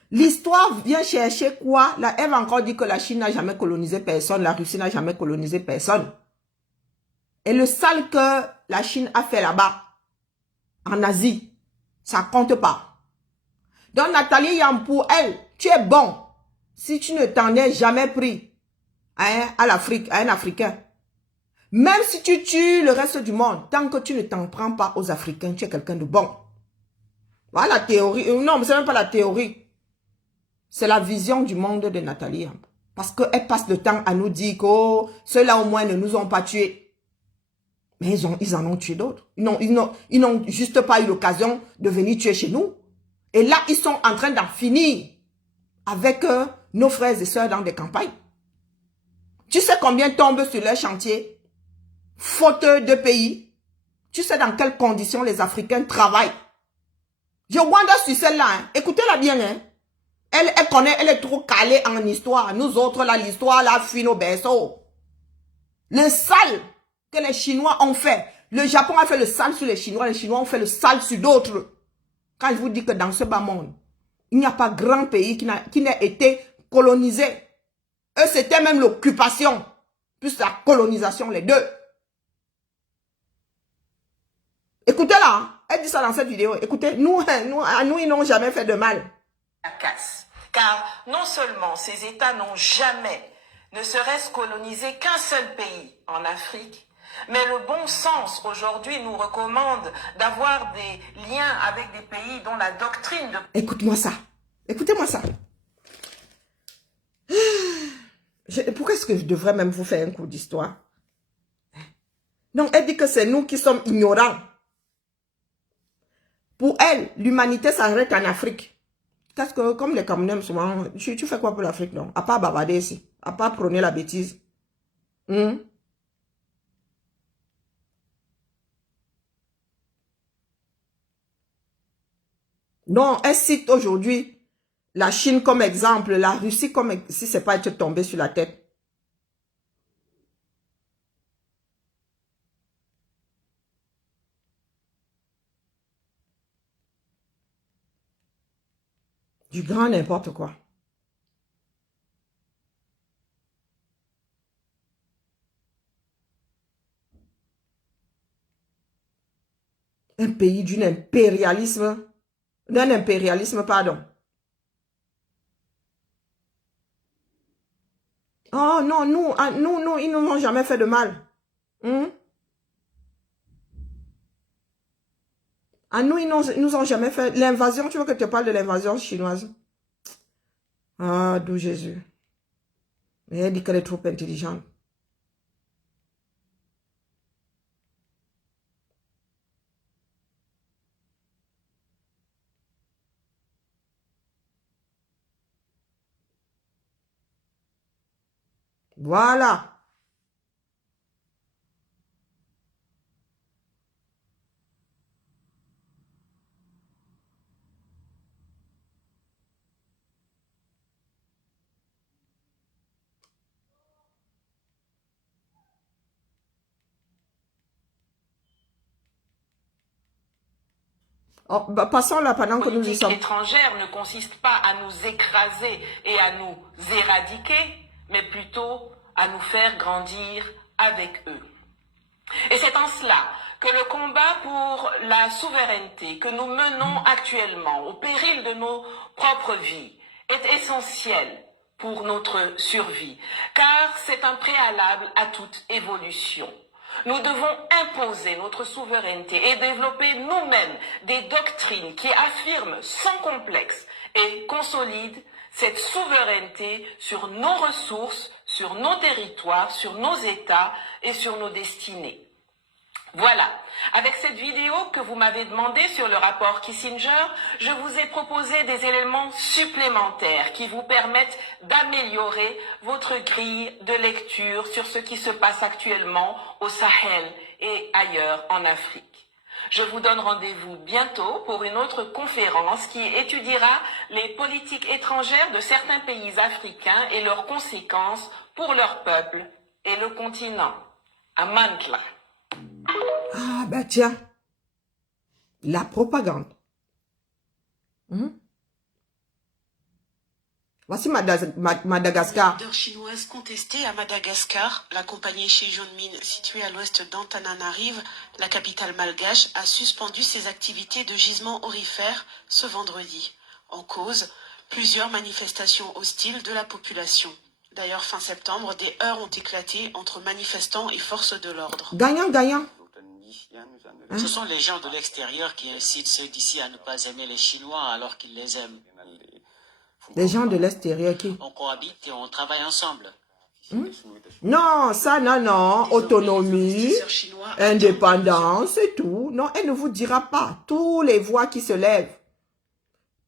L'histoire vient chercher quoi? Là, elle va encore dire que la Chine n'a jamais colonisé personne, la Russie n'a jamais colonisé personne. Et le sale que la Chine a fait là-bas, en Asie, ça compte pas. Donc Nathalie, pour elle, tu es bon si tu ne t'en es jamais pris à l'Afrique, à un Africain. Même si tu tues le reste du monde, tant que tu ne t'en prends pas aux Africains, tu es quelqu'un de bon. Voilà la théorie. Non, mais c'est même pas la théorie. C'est la vision du monde de Nathalie. Parce qu'elle passe le temps à nous dire que oh, ceux-là au moins ne nous ont pas tués. Mais ils en ont tué d'autres. Ils n'ont juste pas eu l'occasion de venir tuer chez nous. Et là, ils sont en train d'en finir avec nos frères et sœurs dans des campagnes. Tu sais combien tombent sur leur chantier, faute de pays? Tu sais dans quelles conditions les Africains travaillent? Je wonder sur celle-là. Hein. Écoutez-la bien. Hein. Elle connaît, elle est trop calée en histoire. Nous autres, là, l'histoire, là, fuit nos berceaux. Le sale que les Chinois ont fait. Le Japon a fait le sale sur les Chinois ont fait le sale sur d'autres. Quand je vous dis que dans ce bas monde, il n'y a pas grand pays qui n'a été colonisé. Eux, c'était même l'occupation, plus la colonisation, les deux. Écoutez-la, hein. Elle dit ça dans cette vidéo. Écoutez, à nous, ils n'ont jamais fait de mal. La casse. Car non seulement ces États n'ont jamais, ne serait-ce colonisé qu'un seul pays en Afrique, mais le bon sens aujourd'hui nous recommande d'avoir des liens avec des pays dont la doctrine de... Écoute-moi ça. Écoutez-moi ça. Pourquoi est-ce que je devrais même vous faire un cours d'histoire? Donc, elle dit que c'est nous qui sommes ignorants. Pour elle, l'humanité s'arrête en Afrique. Parce que, comme les Camerounais, souvent, tu fais quoi pour l'Afrique, non? À part bavarder ici. À part prôner la bêtise. Non, elle cite aujourd'hui la Chine comme exemple, la Russie comme si c'est pas être tombé sur la tête. Du grand n'importe quoi. Un pays d'un impérialisme, pardon. Oh non, nous, ils ne nous ont jamais fait de mal. À nous, ils nous ont jamais fait. L'invasion, tu veux que je te parle de l'invasion chinoise? Ah, d'où Jésus. Mais elle dit qu'elle est trop intelligente. Voilà. Oh, bah, passons là pendant que nous y sommes. La politique étrangère ne consiste pas à nous écraser et à nous éradiquer, mais plutôt à nous faire grandir avec eux. Et c'est en cela que le combat pour la souveraineté que nous menons actuellement au péril de nos propres vies est essentiel pour notre survie, car c'est un préalable à toute évolution. Nous devons imposer notre souveraineté et développer nous-mêmes des doctrines qui affirment sans complexe et consolident cette souveraineté sur nos ressources, sur nos territoires, sur nos États et sur nos destinées. Voilà, avec cette vidéo que vous m'avez demandé sur le rapport Kissinger, je vous ai proposé des éléments supplémentaires qui vous permettent d'améliorer votre grille de lecture sur ce qui se passe actuellement au Sahel et ailleurs en Afrique. Je vous donne rendez-vous bientôt pour une autre conférence qui étudiera les politiques étrangères de certains pays africains et leurs conséquences pour leur peuple et le continent. Amantla. Ah, ben tiens, la propagande. Voici Madagascar. Leader chinoise contestée à Madagascar, la compagnie Shijunmin, située à l'ouest d'Antananarive, la capitale malgache, a suspendu ses activités de gisement aurifère ce vendredi. En cause, plusieurs manifestations hostiles de la population. D'ailleurs, fin septembre, des heurts ont éclaté entre manifestants et forces de l'ordre. Gagnant, gagnant. Ce sont les gens de l'extérieur qui incitent ceux d'ici à ne pas aimer les Chinois alors qu'ils les aiment. Les gens de l'extérieur qui... On cohabite et on travaille ensemble. Non, ça, non, non. Autonomie, indépendance, c'est tout. Non, elle ne vous dira pas. Toutes les voix qui se lèvent.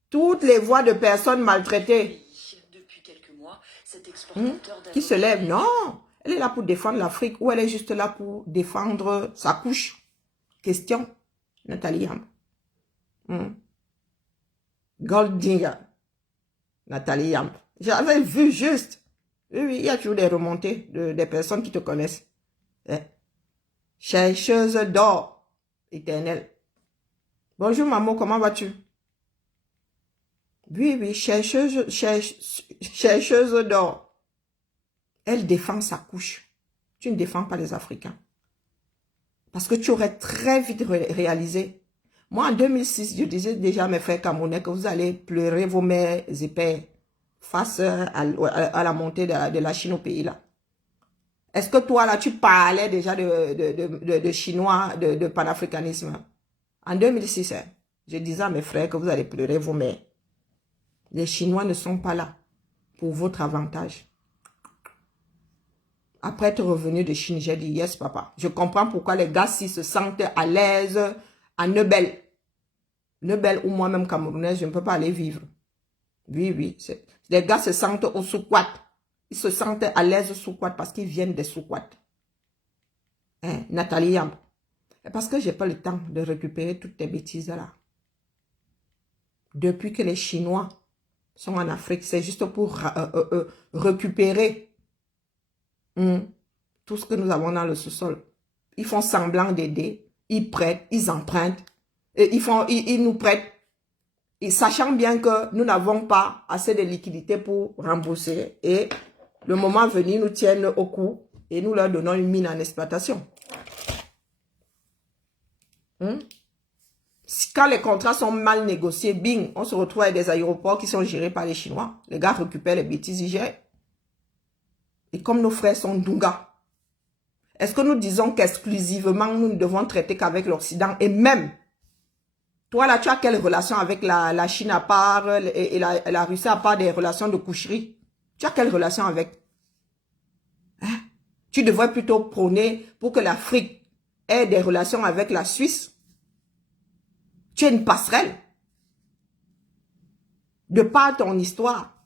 Toutes les voix de personnes maltraitées. Depuis quelques mois, cet Qui se lèvent. Non. Elle est là pour défendre l'Afrique ou elle est juste là pour défendre sa couche. Question. Nathalie Yamb. Gold digger. Nathalie Yamb. J'avais vu juste. Oui, oui, il y a toujours des remontées des personnes qui te connaissent. Chercheuse d'or éternelle. Bonjour maman, comment vas-tu? Oui, oui, chercheuse d'or. Elle défend sa couche. Tu ne défends pas les Africains. Parce que tu aurais très vite réalisé. Moi, en 2006, je disais déjà à mes frères camerounais que vous allez pleurer vos mères et pères face à la montée de la Chine au pays là. Est-ce que toi, là, tu parlais déjà de Chinois, de panafricanisme? En 2006, hein, je disais à mes frères que vous allez pleurer vos mères. Les Chinois ne sont pas là pour votre avantage. Après être revenu de Chine, j'ai dit, yes, papa. Je comprends pourquoi les gars, s'ils se sentent à l'aise à Nebel. Nebel ou moi-même camerounaise, je ne peux pas aller vivre. Oui, oui. Les gars se sentent au Soukwat. Ils se sentent à l'aise au Soukwat parce qu'ils viennent des Soukwat. Hein, Nathalie Yamb. Parce que je n'ai pas le temps de récupérer toutes tes bêtises là. Depuis que les Chinois sont en Afrique, c'est juste pour récupérer tout ce que nous avons dans le sous-sol. Ils font semblant d'aider, ils prêtent, ils empruntent, et ils nous prêtent, et sachant bien que nous n'avons pas assez de liquidités pour rembourser, et le moment venu, nous tiennent au cou, et nous leur donnons une mine en exploitation. Quand les contrats sont mal négociés, bing, on se retrouve avec des aéroports qui sont gérés par les Chinois. Les gars récupèrent les bêtises, ils gèrent. Et comme nos frères sont Dunga, est-ce que nous disons qu'exclusivement nous ne devons traiter qu'avec l'Occident? Et même, toi là, tu as quelle relation avec la Chine à part et la Russie à part des relations de coucherie? Tu as quelle relation avec? Hein? Tu devrais plutôt prôner pour que l'Afrique ait des relations avec la Suisse. Tu es une passerelle. De par ton histoire.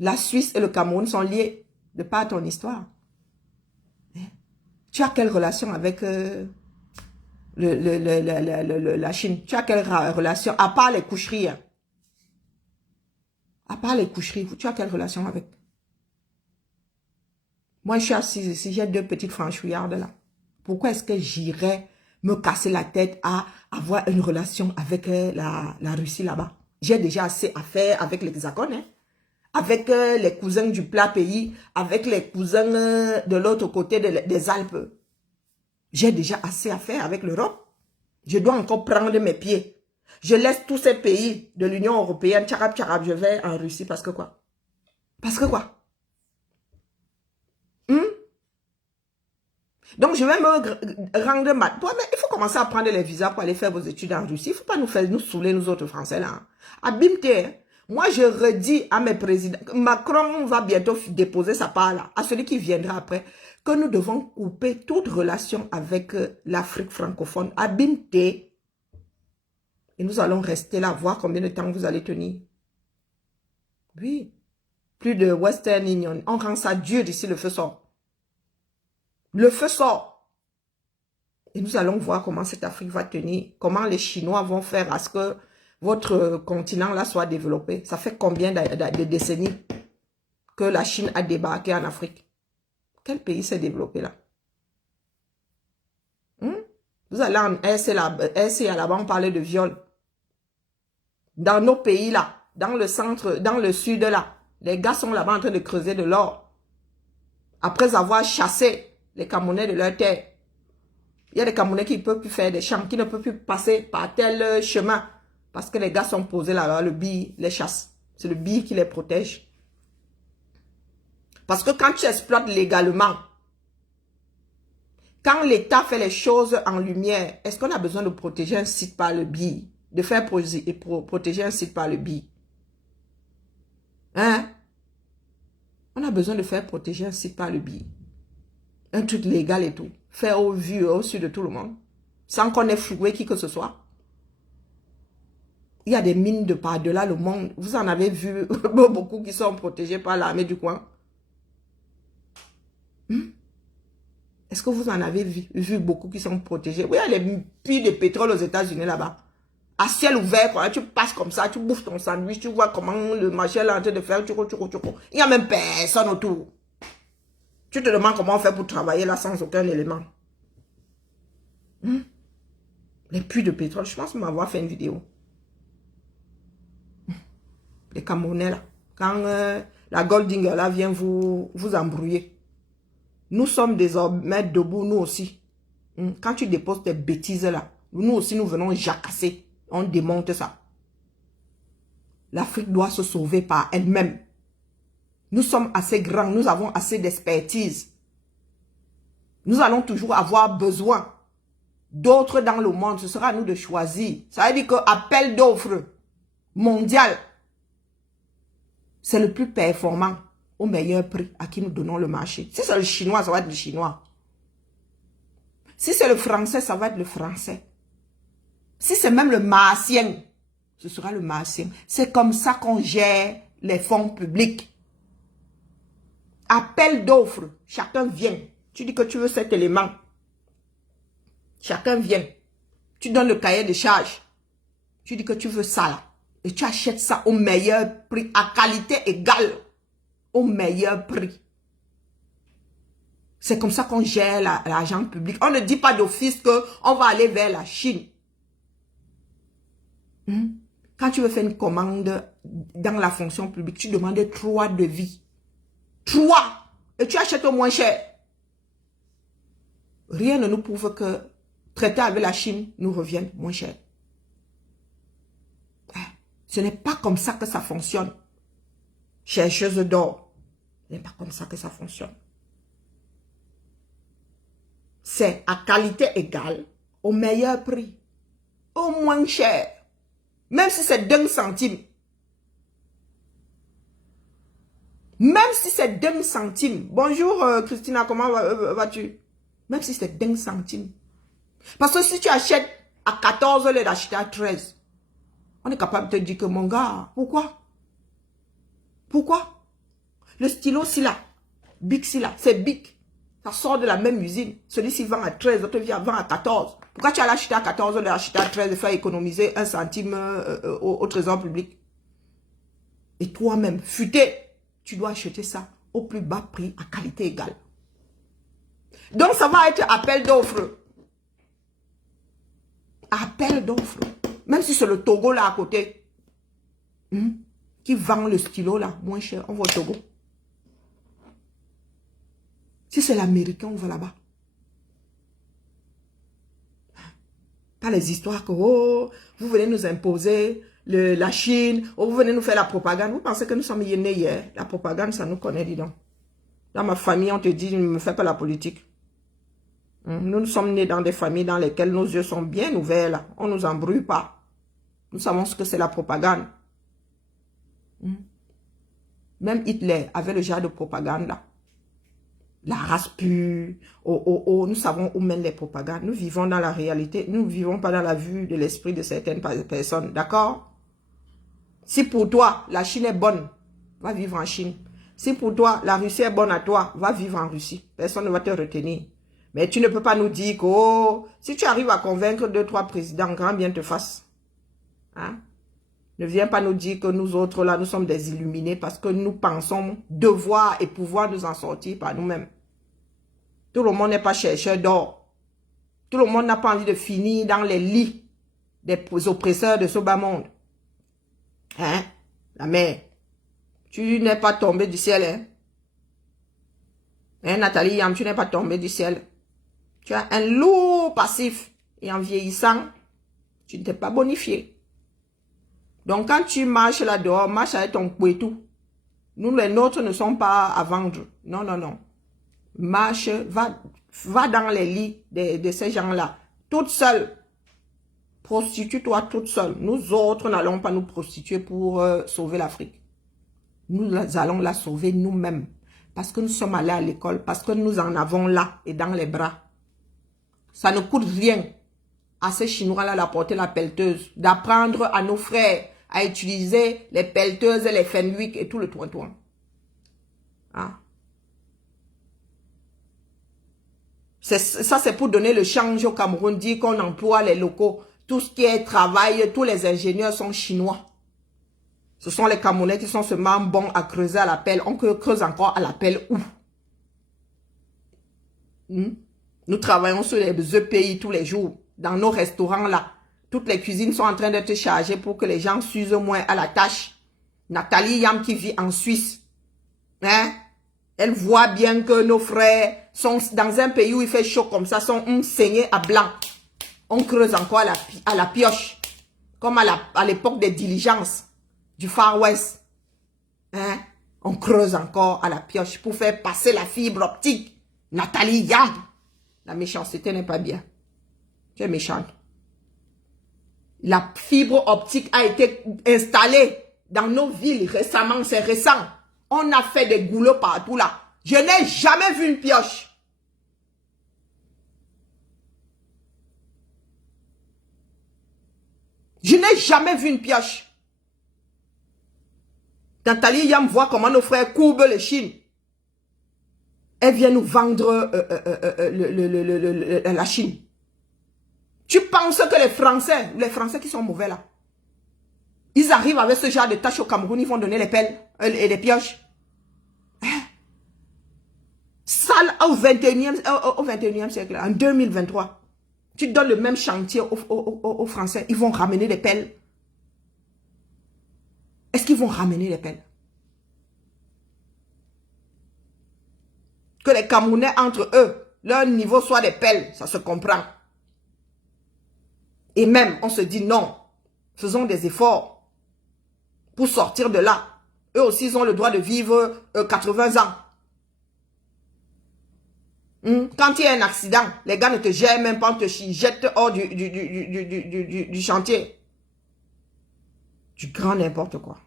La Suisse et le Cameroun sont liés de par ton histoire. Tu as quelle relation avec la Chine? Tu as quelle relation? À part les coucheries. À part les coucheries, tu as quelle relation avec? Moi, je suis assise ici, j'ai deux petites franchouillardes là. Pourquoi est-ce que j'irais me casser la tête à avoir une relation avec la Russie là-bas? J'ai déjà assez à faire avec l'Hexagone, hein? Avec les cousins du plat pays, avec les cousins de l'autre côté des Alpes. J'ai déjà assez à faire avec l'Europe. Je dois encore prendre mes pieds. Je laisse tous ces pays de l'Union européenne, tcharab, tcharab, je vais en Russie parce que quoi? Parce que quoi? Donc, je vais me rendre mal. Mais il faut commencer à prendre les visas pour aller faire vos études en Russie. Il ne faut pas nous saouler, nous autres Français, là. Abîme-toi. Moi, je redis à mes présidents, Macron va bientôt déposer sa part, là, à celui qui viendra après, que nous devons couper toute relation avec l'Afrique francophone. Abîme-toi. Et nous allons rester là, voir combien de temps vous allez tenir. Oui. Plus de Western Union. On rend ça dur ici, le feu sort. Le feu sort. Et nous allons voir comment cette Afrique va tenir. Comment les Chinois vont faire à ce que votre continent là soit développé. Ça fait combien de décennies que la Chine a débarqué en Afrique? Quel pays s'est développé là? Vous allez en RC là-bas, on parlait de viol. Dans nos pays là, dans le centre, dans le sud là, les gars sont là-bas en train de creuser de l'or. Après avoir chassé les Camerounais de leur terre. Il y a des Camerounais qui ne peuvent plus faire des champs, qui ne peuvent plus passer par tel chemin. Parce que les gars sont posés là-bas, le BI les chasse. C'est le BI qui les protège. Parce que quand tu exploites légalement, quand l'État fait les choses en lumière, est-ce qu'on a besoin de protéger un site par le BI? De faire protéger un site par le BI? Hein? On a besoin de faire protéger un site par le BI. Un truc légal et tout. Faire au vu, au su de tout le monde. Sans qu'on ait floué qui que ce soit. Il y a des mines de par-delà le monde. Vous en avez vu beaucoup qui sont protégés par l'armée du coin. Est-ce que vous en avez vu beaucoup qui sont protégés? Oui, il y a les puits de pétrole aux États-Unis là-bas. À ciel ouvert, quoi. Tu passes comme ça, tu bouffes ton sandwich, tu vois comment le machin est en train de faire. Il n'y a même personne autour. Tu te demandes comment on fait pour travailler là sans aucun élément. Les puits de pétrole, je pense m'avoir fait une vidéo. Les Camerounais là, quand la Goldinger là vient vous embrouiller. Nous sommes désormais debout, nous aussi. Quand tu déposes tes bêtises là, nous aussi nous venons jacasser. On démonte ça. L'Afrique doit se sauver par elle-même. Nous sommes assez grands, nous avons assez d'expertise. Nous allons toujours avoir besoin d'autres dans le monde. Ce sera à nous de choisir. Ça veut dire que appel d'offres mondial, c'est le plus performant au meilleur prix à qui nous donnons le marché. Si c'est le chinois, ça va être le chinois. Si c'est le français, ça va être le français. Si c'est même le martien, ce sera le martien. C'est comme ça qu'on gère les fonds publics. Appel d'offres, chacun vient. Tu dis que tu veux cet élément. Chacun vient. Tu donnes le cahier de charge. Tu dis que tu veux ça là. Et tu achètes ça au meilleur prix, à qualité égale. Au meilleur prix. C'est comme ça qu'on gère l'argent public. On ne dit pas d'office qu'on va aller vers la Chine. Quand tu veux faire une commande dans la fonction publique, tu demandes 3 devis. 3. Et tu achètes au moins cher. Rien ne nous prouve que traiter avec la Chine nous revienne moins cher. Ce n'est pas comme ça que ça fonctionne. Chercheuse d'or. Ce n'est pas comme ça que ça fonctionne. C'est à qualité égale, au meilleur prix, au moins cher. Même si c'est 2 centimes. Même si c'est 2 centimes. Bonjour Christina, comment vas-tu? Même si c'est 2 centimes. Parce que si tu achètes à 14, au lieu d'acheter à 13, on est capable de te dire que mon gars, pourquoi? Pourquoi? Le stylo si là, Bic si là, c'est Bic. Ça sort de la même usine. Celui-ci vend à 13, l'autre vend à 14. Pourquoi tu as l'acheté à 14, au lieu d'acheter à 13 et faire économiser 1 centime au trésor public? Et toi-même, futé, tu dois acheter ça au plus bas prix, à qualité égale. Donc, ça va être appel d'offres. Appel d'offres. Même si c'est le Togo là à côté, qui vend le stylo là, moins cher, on va au Togo. Si c'est l'Américain, on va là-bas. Pas les histoires que, oh, vous venez nous imposer la Chine, oh, vous venez nous faire la propagande. Vous pensez que nous sommes nés hier? La propagande, ça nous connaît, dis donc. Dans ma famille, on te dit, ne me fais pas la politique. Nous sommes nés dans des familles dans lesquelles nos yeux sont bien ouverts, là. On ne nous embrouille pas. Nous savons ce que c'est la propagande. Même Hitler avait le genre de propagande, là. La race pure, nous savons où mènent les propagandes. Nous vivons dans la réalité, nous ne vivons pas dans la vue de l'esprit de certaines personnes, d'accord? Si pour toi, la Chine est bonne, va vivre en Chine. Si pour toi, la Russie est bonne à toi, va vivre en Russie. Personne ne va te retenir. Mais tu ne peux pas nous dire que, oh, si tu arrives à convaincre 2-3 présidents, grand bien te fasse. Hein? Ne viens pas nous dire que nous autres, là, nous sommes des illuminés parce que nous pensons devoir et pouvoir nous en sortir par nous-mêmes. Tout le monde n'est pas chercheur d'or. Tout le monde n'a pas envie de finir dans les lits des oppresseurs de ce bas monde. Hein? La mère, tu n'es pas tombé du ciel, hein? Hein, Nathalie Yam, tu n'es pas tombé du ciel. Tu as un lourd passif et en vieillissant, tu ne t'es pas bonifié. Donc, quand tu marches là dehors, marche avec ton pouetou. Nous, les nôtres ne sont pas à vendre. Non, non, non. Marche, va dans les lits de ces gens-là. Toute seule. Prostitue-toi toute seule. Nous autres n'allons pas nous prostituer pour sauver l'Afrique. Nous allons la sauver nous-mêmes. Parce que nous sommes allés à l'école. Parce que nous en avons là et dans les bras. Ça ne coûte rien à ces Chinois-là d'apporter la pelleteuse. D'apprendre à nos frères à utiliser les pelleteuses, les Fenwick et tout le toin-toin. Ah. Ça, c'est pour donner le change au Cameroun, dire qu'on emploie les locaux. Tout ce qui est travail, tous les ingénieurs sont chinois. Ce sont les Camerounais qui sont seulement bons à creuser à la pelle. On creuse encore à la pelle où? Nous travaillons sur les EPI tous les jours, dans nos restaurants-là. Toutes les cuisines sont en train d'être chargées pour que les gens s'usent moins à la tâche. Nathalie Yam qui vit en Suisse. Hein? Elle voit bien que nos frères sont dans un pays où il fait chaud comme ça, sont saignés à blanc. On creuse encore à la pioche. Comme à l'époque des diligences du Far West. Hein? On creuse encore à la pioche pour faire passer la fibre optique. Nathalie Yam. La méchanceté n'est pas bien. Tu es méchante. La fibre optique a été installée dans nos villes récemment, c'est récent. On a fait des goulots partout là. Je n'ai jamais vu une pioche. Je n'ai jamais vu une pioche. Nathalie Yam voit comment nos frères courbent les chines. Elle vient nous vendre la Chine. Tu penses que les Français qui sont mauvais là, ils arrivent avec ce genre de tâches au Cameroun, ils vont donner les pelles et les pioches. Hein? Sale au 21e siècle, en 2023. Tu donnes le même chantier aux Français, ils vont ramener les pelles. Est-ce qu'ils vont ramener les pelles? Que les Camerounais entre eux, leur niveau soit des pelles, ça se comprend. Et même, on se dit non, faisons des efforts pour sortir de là. Eux aussi, ils ont le droit de vivre 80 ans. Quand il y a un accident, les gars ne te gèrent même pas, on te jettent hors du chantier. Du grand n'importe quoi.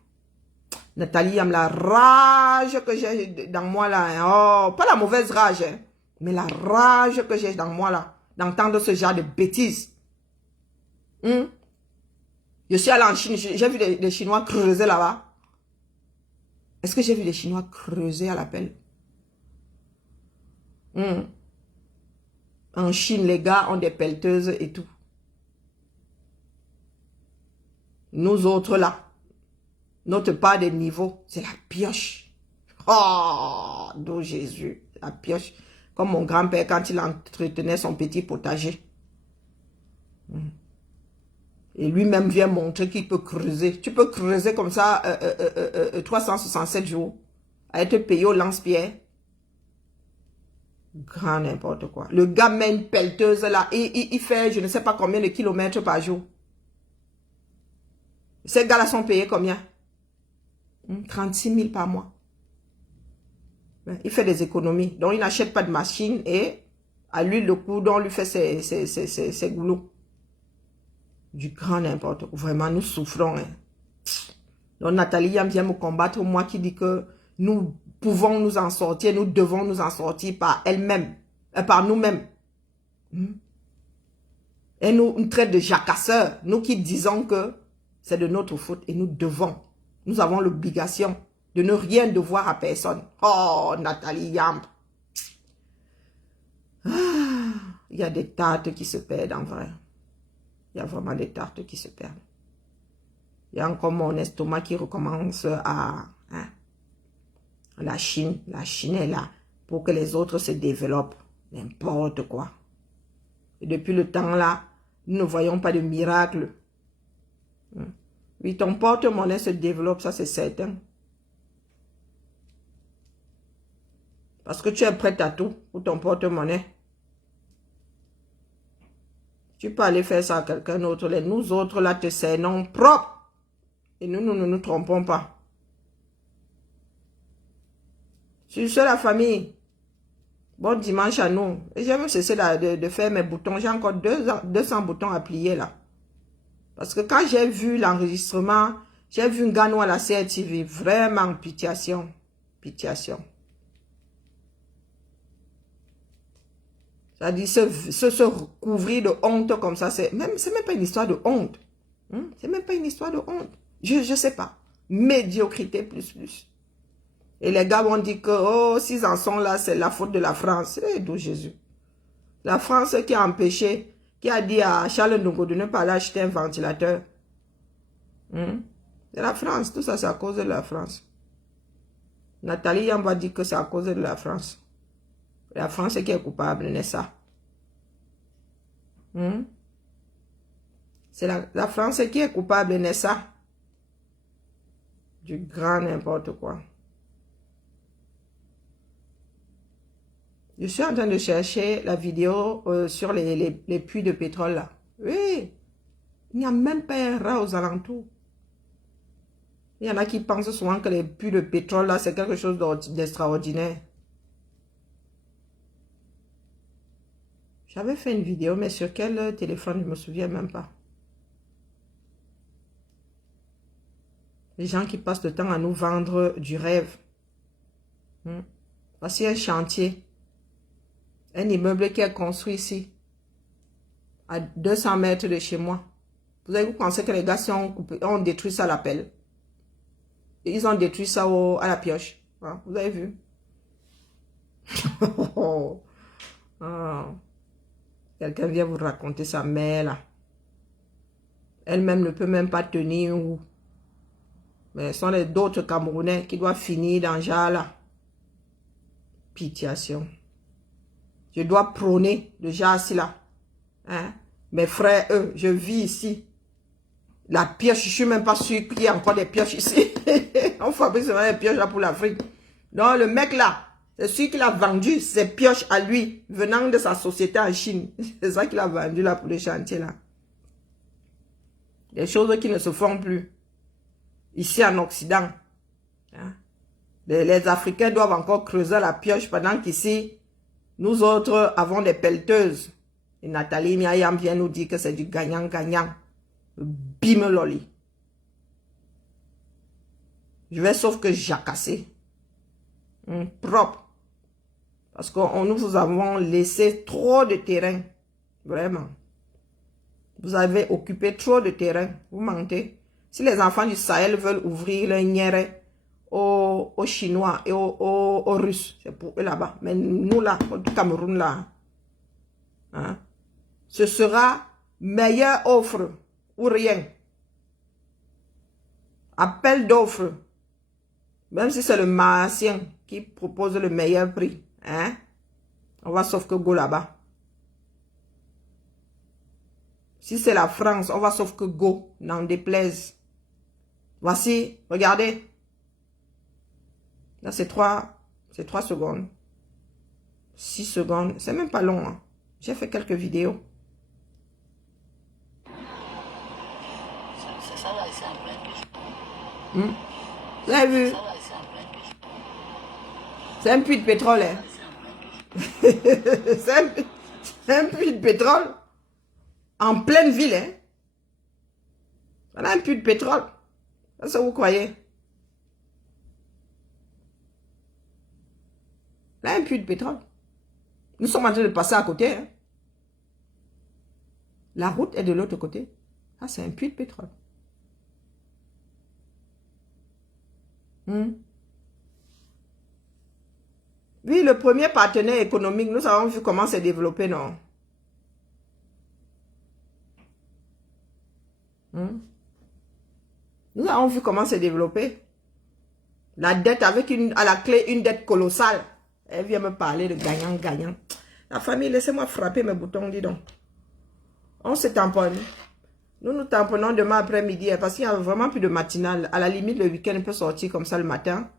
Nathalie Yam, la rage que j'ai dans moi là, oh, pas la mauvaise rage, hein, mais la rage que j'ai dans moi là, d'entendre ce genre de bêtises. Je suis allé en Chine, j'ai vu des Chinois creuser là-bas. Est-ce que j'ai vu des Chinois creuser à la pelle? En Chine, les gars ont des pelleteuses et tout. Nous autres là, notre part des niveaux, c'est la pioche. Oh, d'où Jésus, la pioche. Comme mon grand-père quand il entretenait son petit potager. Et lui-même vient montrer qu'il peut creuser. Tu peux creuser comme ça 367 jours. À être payé au lance-pierre. Grand n'importe quoi. Le gars met une pelleteuse là. Il fait je ne sais pas combien de kilomètres par jour. Ces gars-là sont payés combien? 36 000 par mois. Il fait des économies. Donc, il n'achète pas de machine et à lui, le coup dont on lui fait ses goulots. Du grand n'importe quoi. Vraiment, nous souffrons. Hein. Donc, Nathalie vient me combattre, moi qui dis que nous pouvons nous en sortir, nous devons nous en sortir par elle-même, par nous-mêmes. Et nous traite de jacasseurs, nous qui disons que c'est de notre faute et nous devons. Nous avons l'obligation de ne rien devoir à personne. Oh, Nathalie Yamb. Il y a des tartes qui se perdent en vrai. Il y a vraiment des tartes qui se perdent. Il y a encore mon estomac qui recommence à... Hein, la Chine est là pour que les autres se développent. N'importe quoi. Et depuis le temps là, nous ne voyons pas de miracle. Oui, ton porte-monnaie se développe, ça c'est certain. Parce que tu es prête à tout pour ton porte-monnaie. Tu peux aller faire ça à quelqu'un d'autre. Nous autres là te cernons propre. Et nous ne nous trompons pas. Je suis la famille. Bon dimanche à nous. Et j'ai même cessé de faire mes boutons. J'ai encore 200 boutons à plier là. Parce que quand j'ai vu l'enregistrement, j'ai vu un gars à la CRTV. Vraiment, pitiation. Pitiation. Ça dit se recouvrir de honte comme ça. C'est même pas une histoire de honte. C'est même pas une histoire de honte. Je sais pas. Médiocrité plus. Et les gars vont dire que, oh, s'ils en sont là, c'est la faute de la France. Eh, d'où Jésus? La France qui a empêché, qui a dit à Charles Ndongo de ne pas aller acheter un ventilateur. C'est la France. Tout ça, c'est à cause de la France. Nathalie Yamb va dire que c'est à cause de la France. La France qui est coupable, n'est-ce pas? C'est la France qui est coupable, n'est-ce pas? Du grand n'importe quoi. Je suis en train de chercher la vidéo sur les puits de pétrole là. Oui. Il n'y a même pas un rat aux alentours. Il y en a qui pensent souvent que les puits de pétrole là, c'est quelque chose d'extraordinaire. J'avais fait une vidéo, mais sur quel téléphone, je ne me souviens même pas. Les gens qui passent le temps à nous vendre du rêve. Voici un chantier. Un immeuble qui est construit ici. À 200 mètres de chez moi. Vous pensez que les gars ont détruit ça à la pelle. Ils ont détruit ça à la pioche. Hein, vous avez vu? Quelqu'un vient vous raconter sa mère là. Elle-même ne peut même pas tenir où. Mais ce sont d'autres Camerounais qui doivent finir dans genre là. Pitiation. Je dois prôner le genre là. Hein? Mes frères, eux, je vis ici. La pioche, je ne suis même pas sûr qu'il y ait encore des pioches ici. On fabrique seulement des pioches là pour l'Afrique. Donc le mec là, c'est celui qui a vendu ses pioches à lui, venant de sa société en Chine. C'est ça qu'il a vendu là pour le chantier là. Des choses qui ne se font plus. Ici en Occident. Hein? Les Africains doivent encore creuser la pioche pendant qu'ici, nous autres avons des pelleteuses. Et Nathalie Yamb vient nous dire que c'est du gagnant-gagnant. Bim loli. Je vais sauf que jacasser. Propre. Parce que nous avons laissé trop de terrain. Vraiment. Vous avez occupé trop de terrain. Vous mentez. Si les enfants du Sahel veulent ouvrir le niéré aux Chinois et aux Russes, c'est pour eux là-bas. Mais nous là, au Cameroun là, hein, ce sera meilleure offre ou rien. Appel d'offre. Même si c'est le Martien qui propose le meilleur prix. Hein? On va sauf que go là-bas. Si c'est la France, on va sauf que go. N'en déplaise. Voici, regardez. Là, c'est 3 secondes. 6 secondes. C'est même pas long. Hein. J'ai fait quelques vidéos. Ça va, c'est en plein question. Vous avez vu? Ça va, c'est en plein question. C'est un puits de pétrole. Hein? C'est un puits de pétrole. En pleine ville. Hein? Voilà un puits de pétrole. Ça, vous croyez? Là, un puits de pétrole. Nous sommes en train de passer à côté. Hein? La route est de l'autre côté. Ah, c'est un puits de pétrole. Oui, le premier partenaire économique, nous avons vu comment c'est développé, non? Nous avons vu comment c'est développé. La dette avec à la clé une dette colossale. Elle vient me parler de gagnant. La famille, laissez-moi frapper mes boutons, dis donc. On se tamponne. Nous nous tamponnons demain après-midi parce qu'il n'y a vraiment plus de matinale. À la limite, le week-end peut sortir comme ça le matin.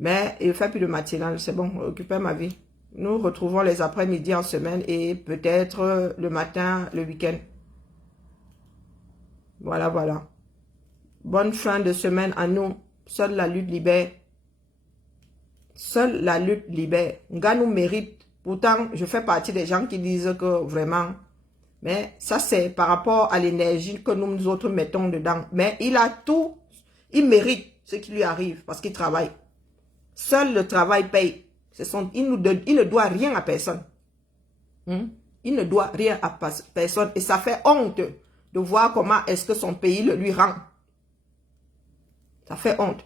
Mais il ne fait plus de matinale. C'est bon, occupez ma vie. Nous retrouvons les après-midi en semaine et peut-être le matin, le week-end. Voilà, voilà. Bonne fin de semaine à nous. Seule la lutte libère. Seule la lutte libère. Nga nous mérite. Pourtant, je fais partie des gens qui disent que vraiment... Mais ça, c'est par rapport à l'énergie que nous autres mettons dedans. Mais il a tout. Il mérite ce qui lui arrive parce qu'il travaille. Seul le travail paye. Il ne doit rien à personne. Il ne doit rien à personne. Et ça fait honte de voir comment est-ce que son pays le lui rend. Ça fait honte.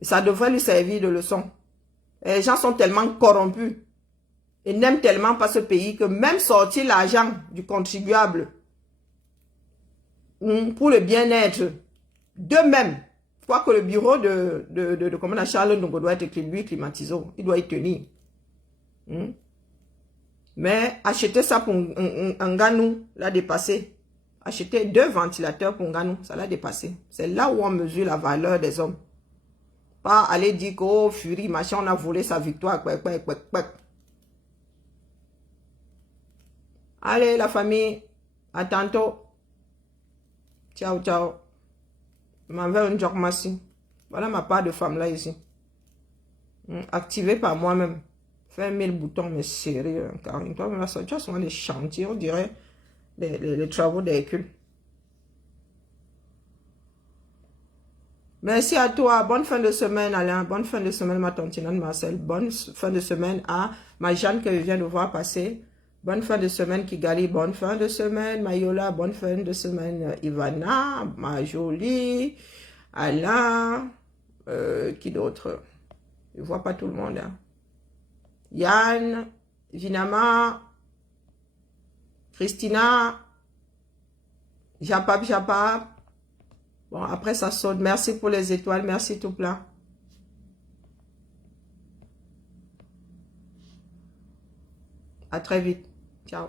Et ça devrait lui servir de leçon. Et les gens sont tellement corrompus. Et n'aiment tellement pas ce pays que même sortir l'argent du contribuable pour le bien-être d'eux-mêmes. Je crois que le bureau de commandant Charles Ndongo doit être lui climatisé. Il doit y tenir. Mais acheter ça pour un Nganou, l'a dépassé. Acheter 2 ventilateurs pour Nganou, ça l'a dépassé. C'est là où on mesure la valeur des hommes. Pas aller dire qu'au furie, machin, on a volé sa victoire. Allez, la famille. À tantôt. Ciao, ciao. Je m'en vais un job massi. Voilà ma part de femme là ici. Activée par moi-même. Faire 1000 boutons, mais sérieux. Car tu as souvent des chantiers, on dirait les travaux d'Hercule. Merci à toi. Bonne fin de semaine, Alain. Bonne fin de semaine, ma tantinante Marcel. Bonne fin de semaine à ma Jeanne que je viens de voir passer. Bonne fin de semaine, Kigali. Bonne fin de semaine, Mayola. Bonne fin de semaine, Ivana, ma jolie, Alain. Qui d'autre? Je ne vois pas tout le monde. Hein. Yann, Vinama, Christina, Japap. Bon, après ça saute. Merci pour les étoiles. Merci tout plein. À très vite. Ciao.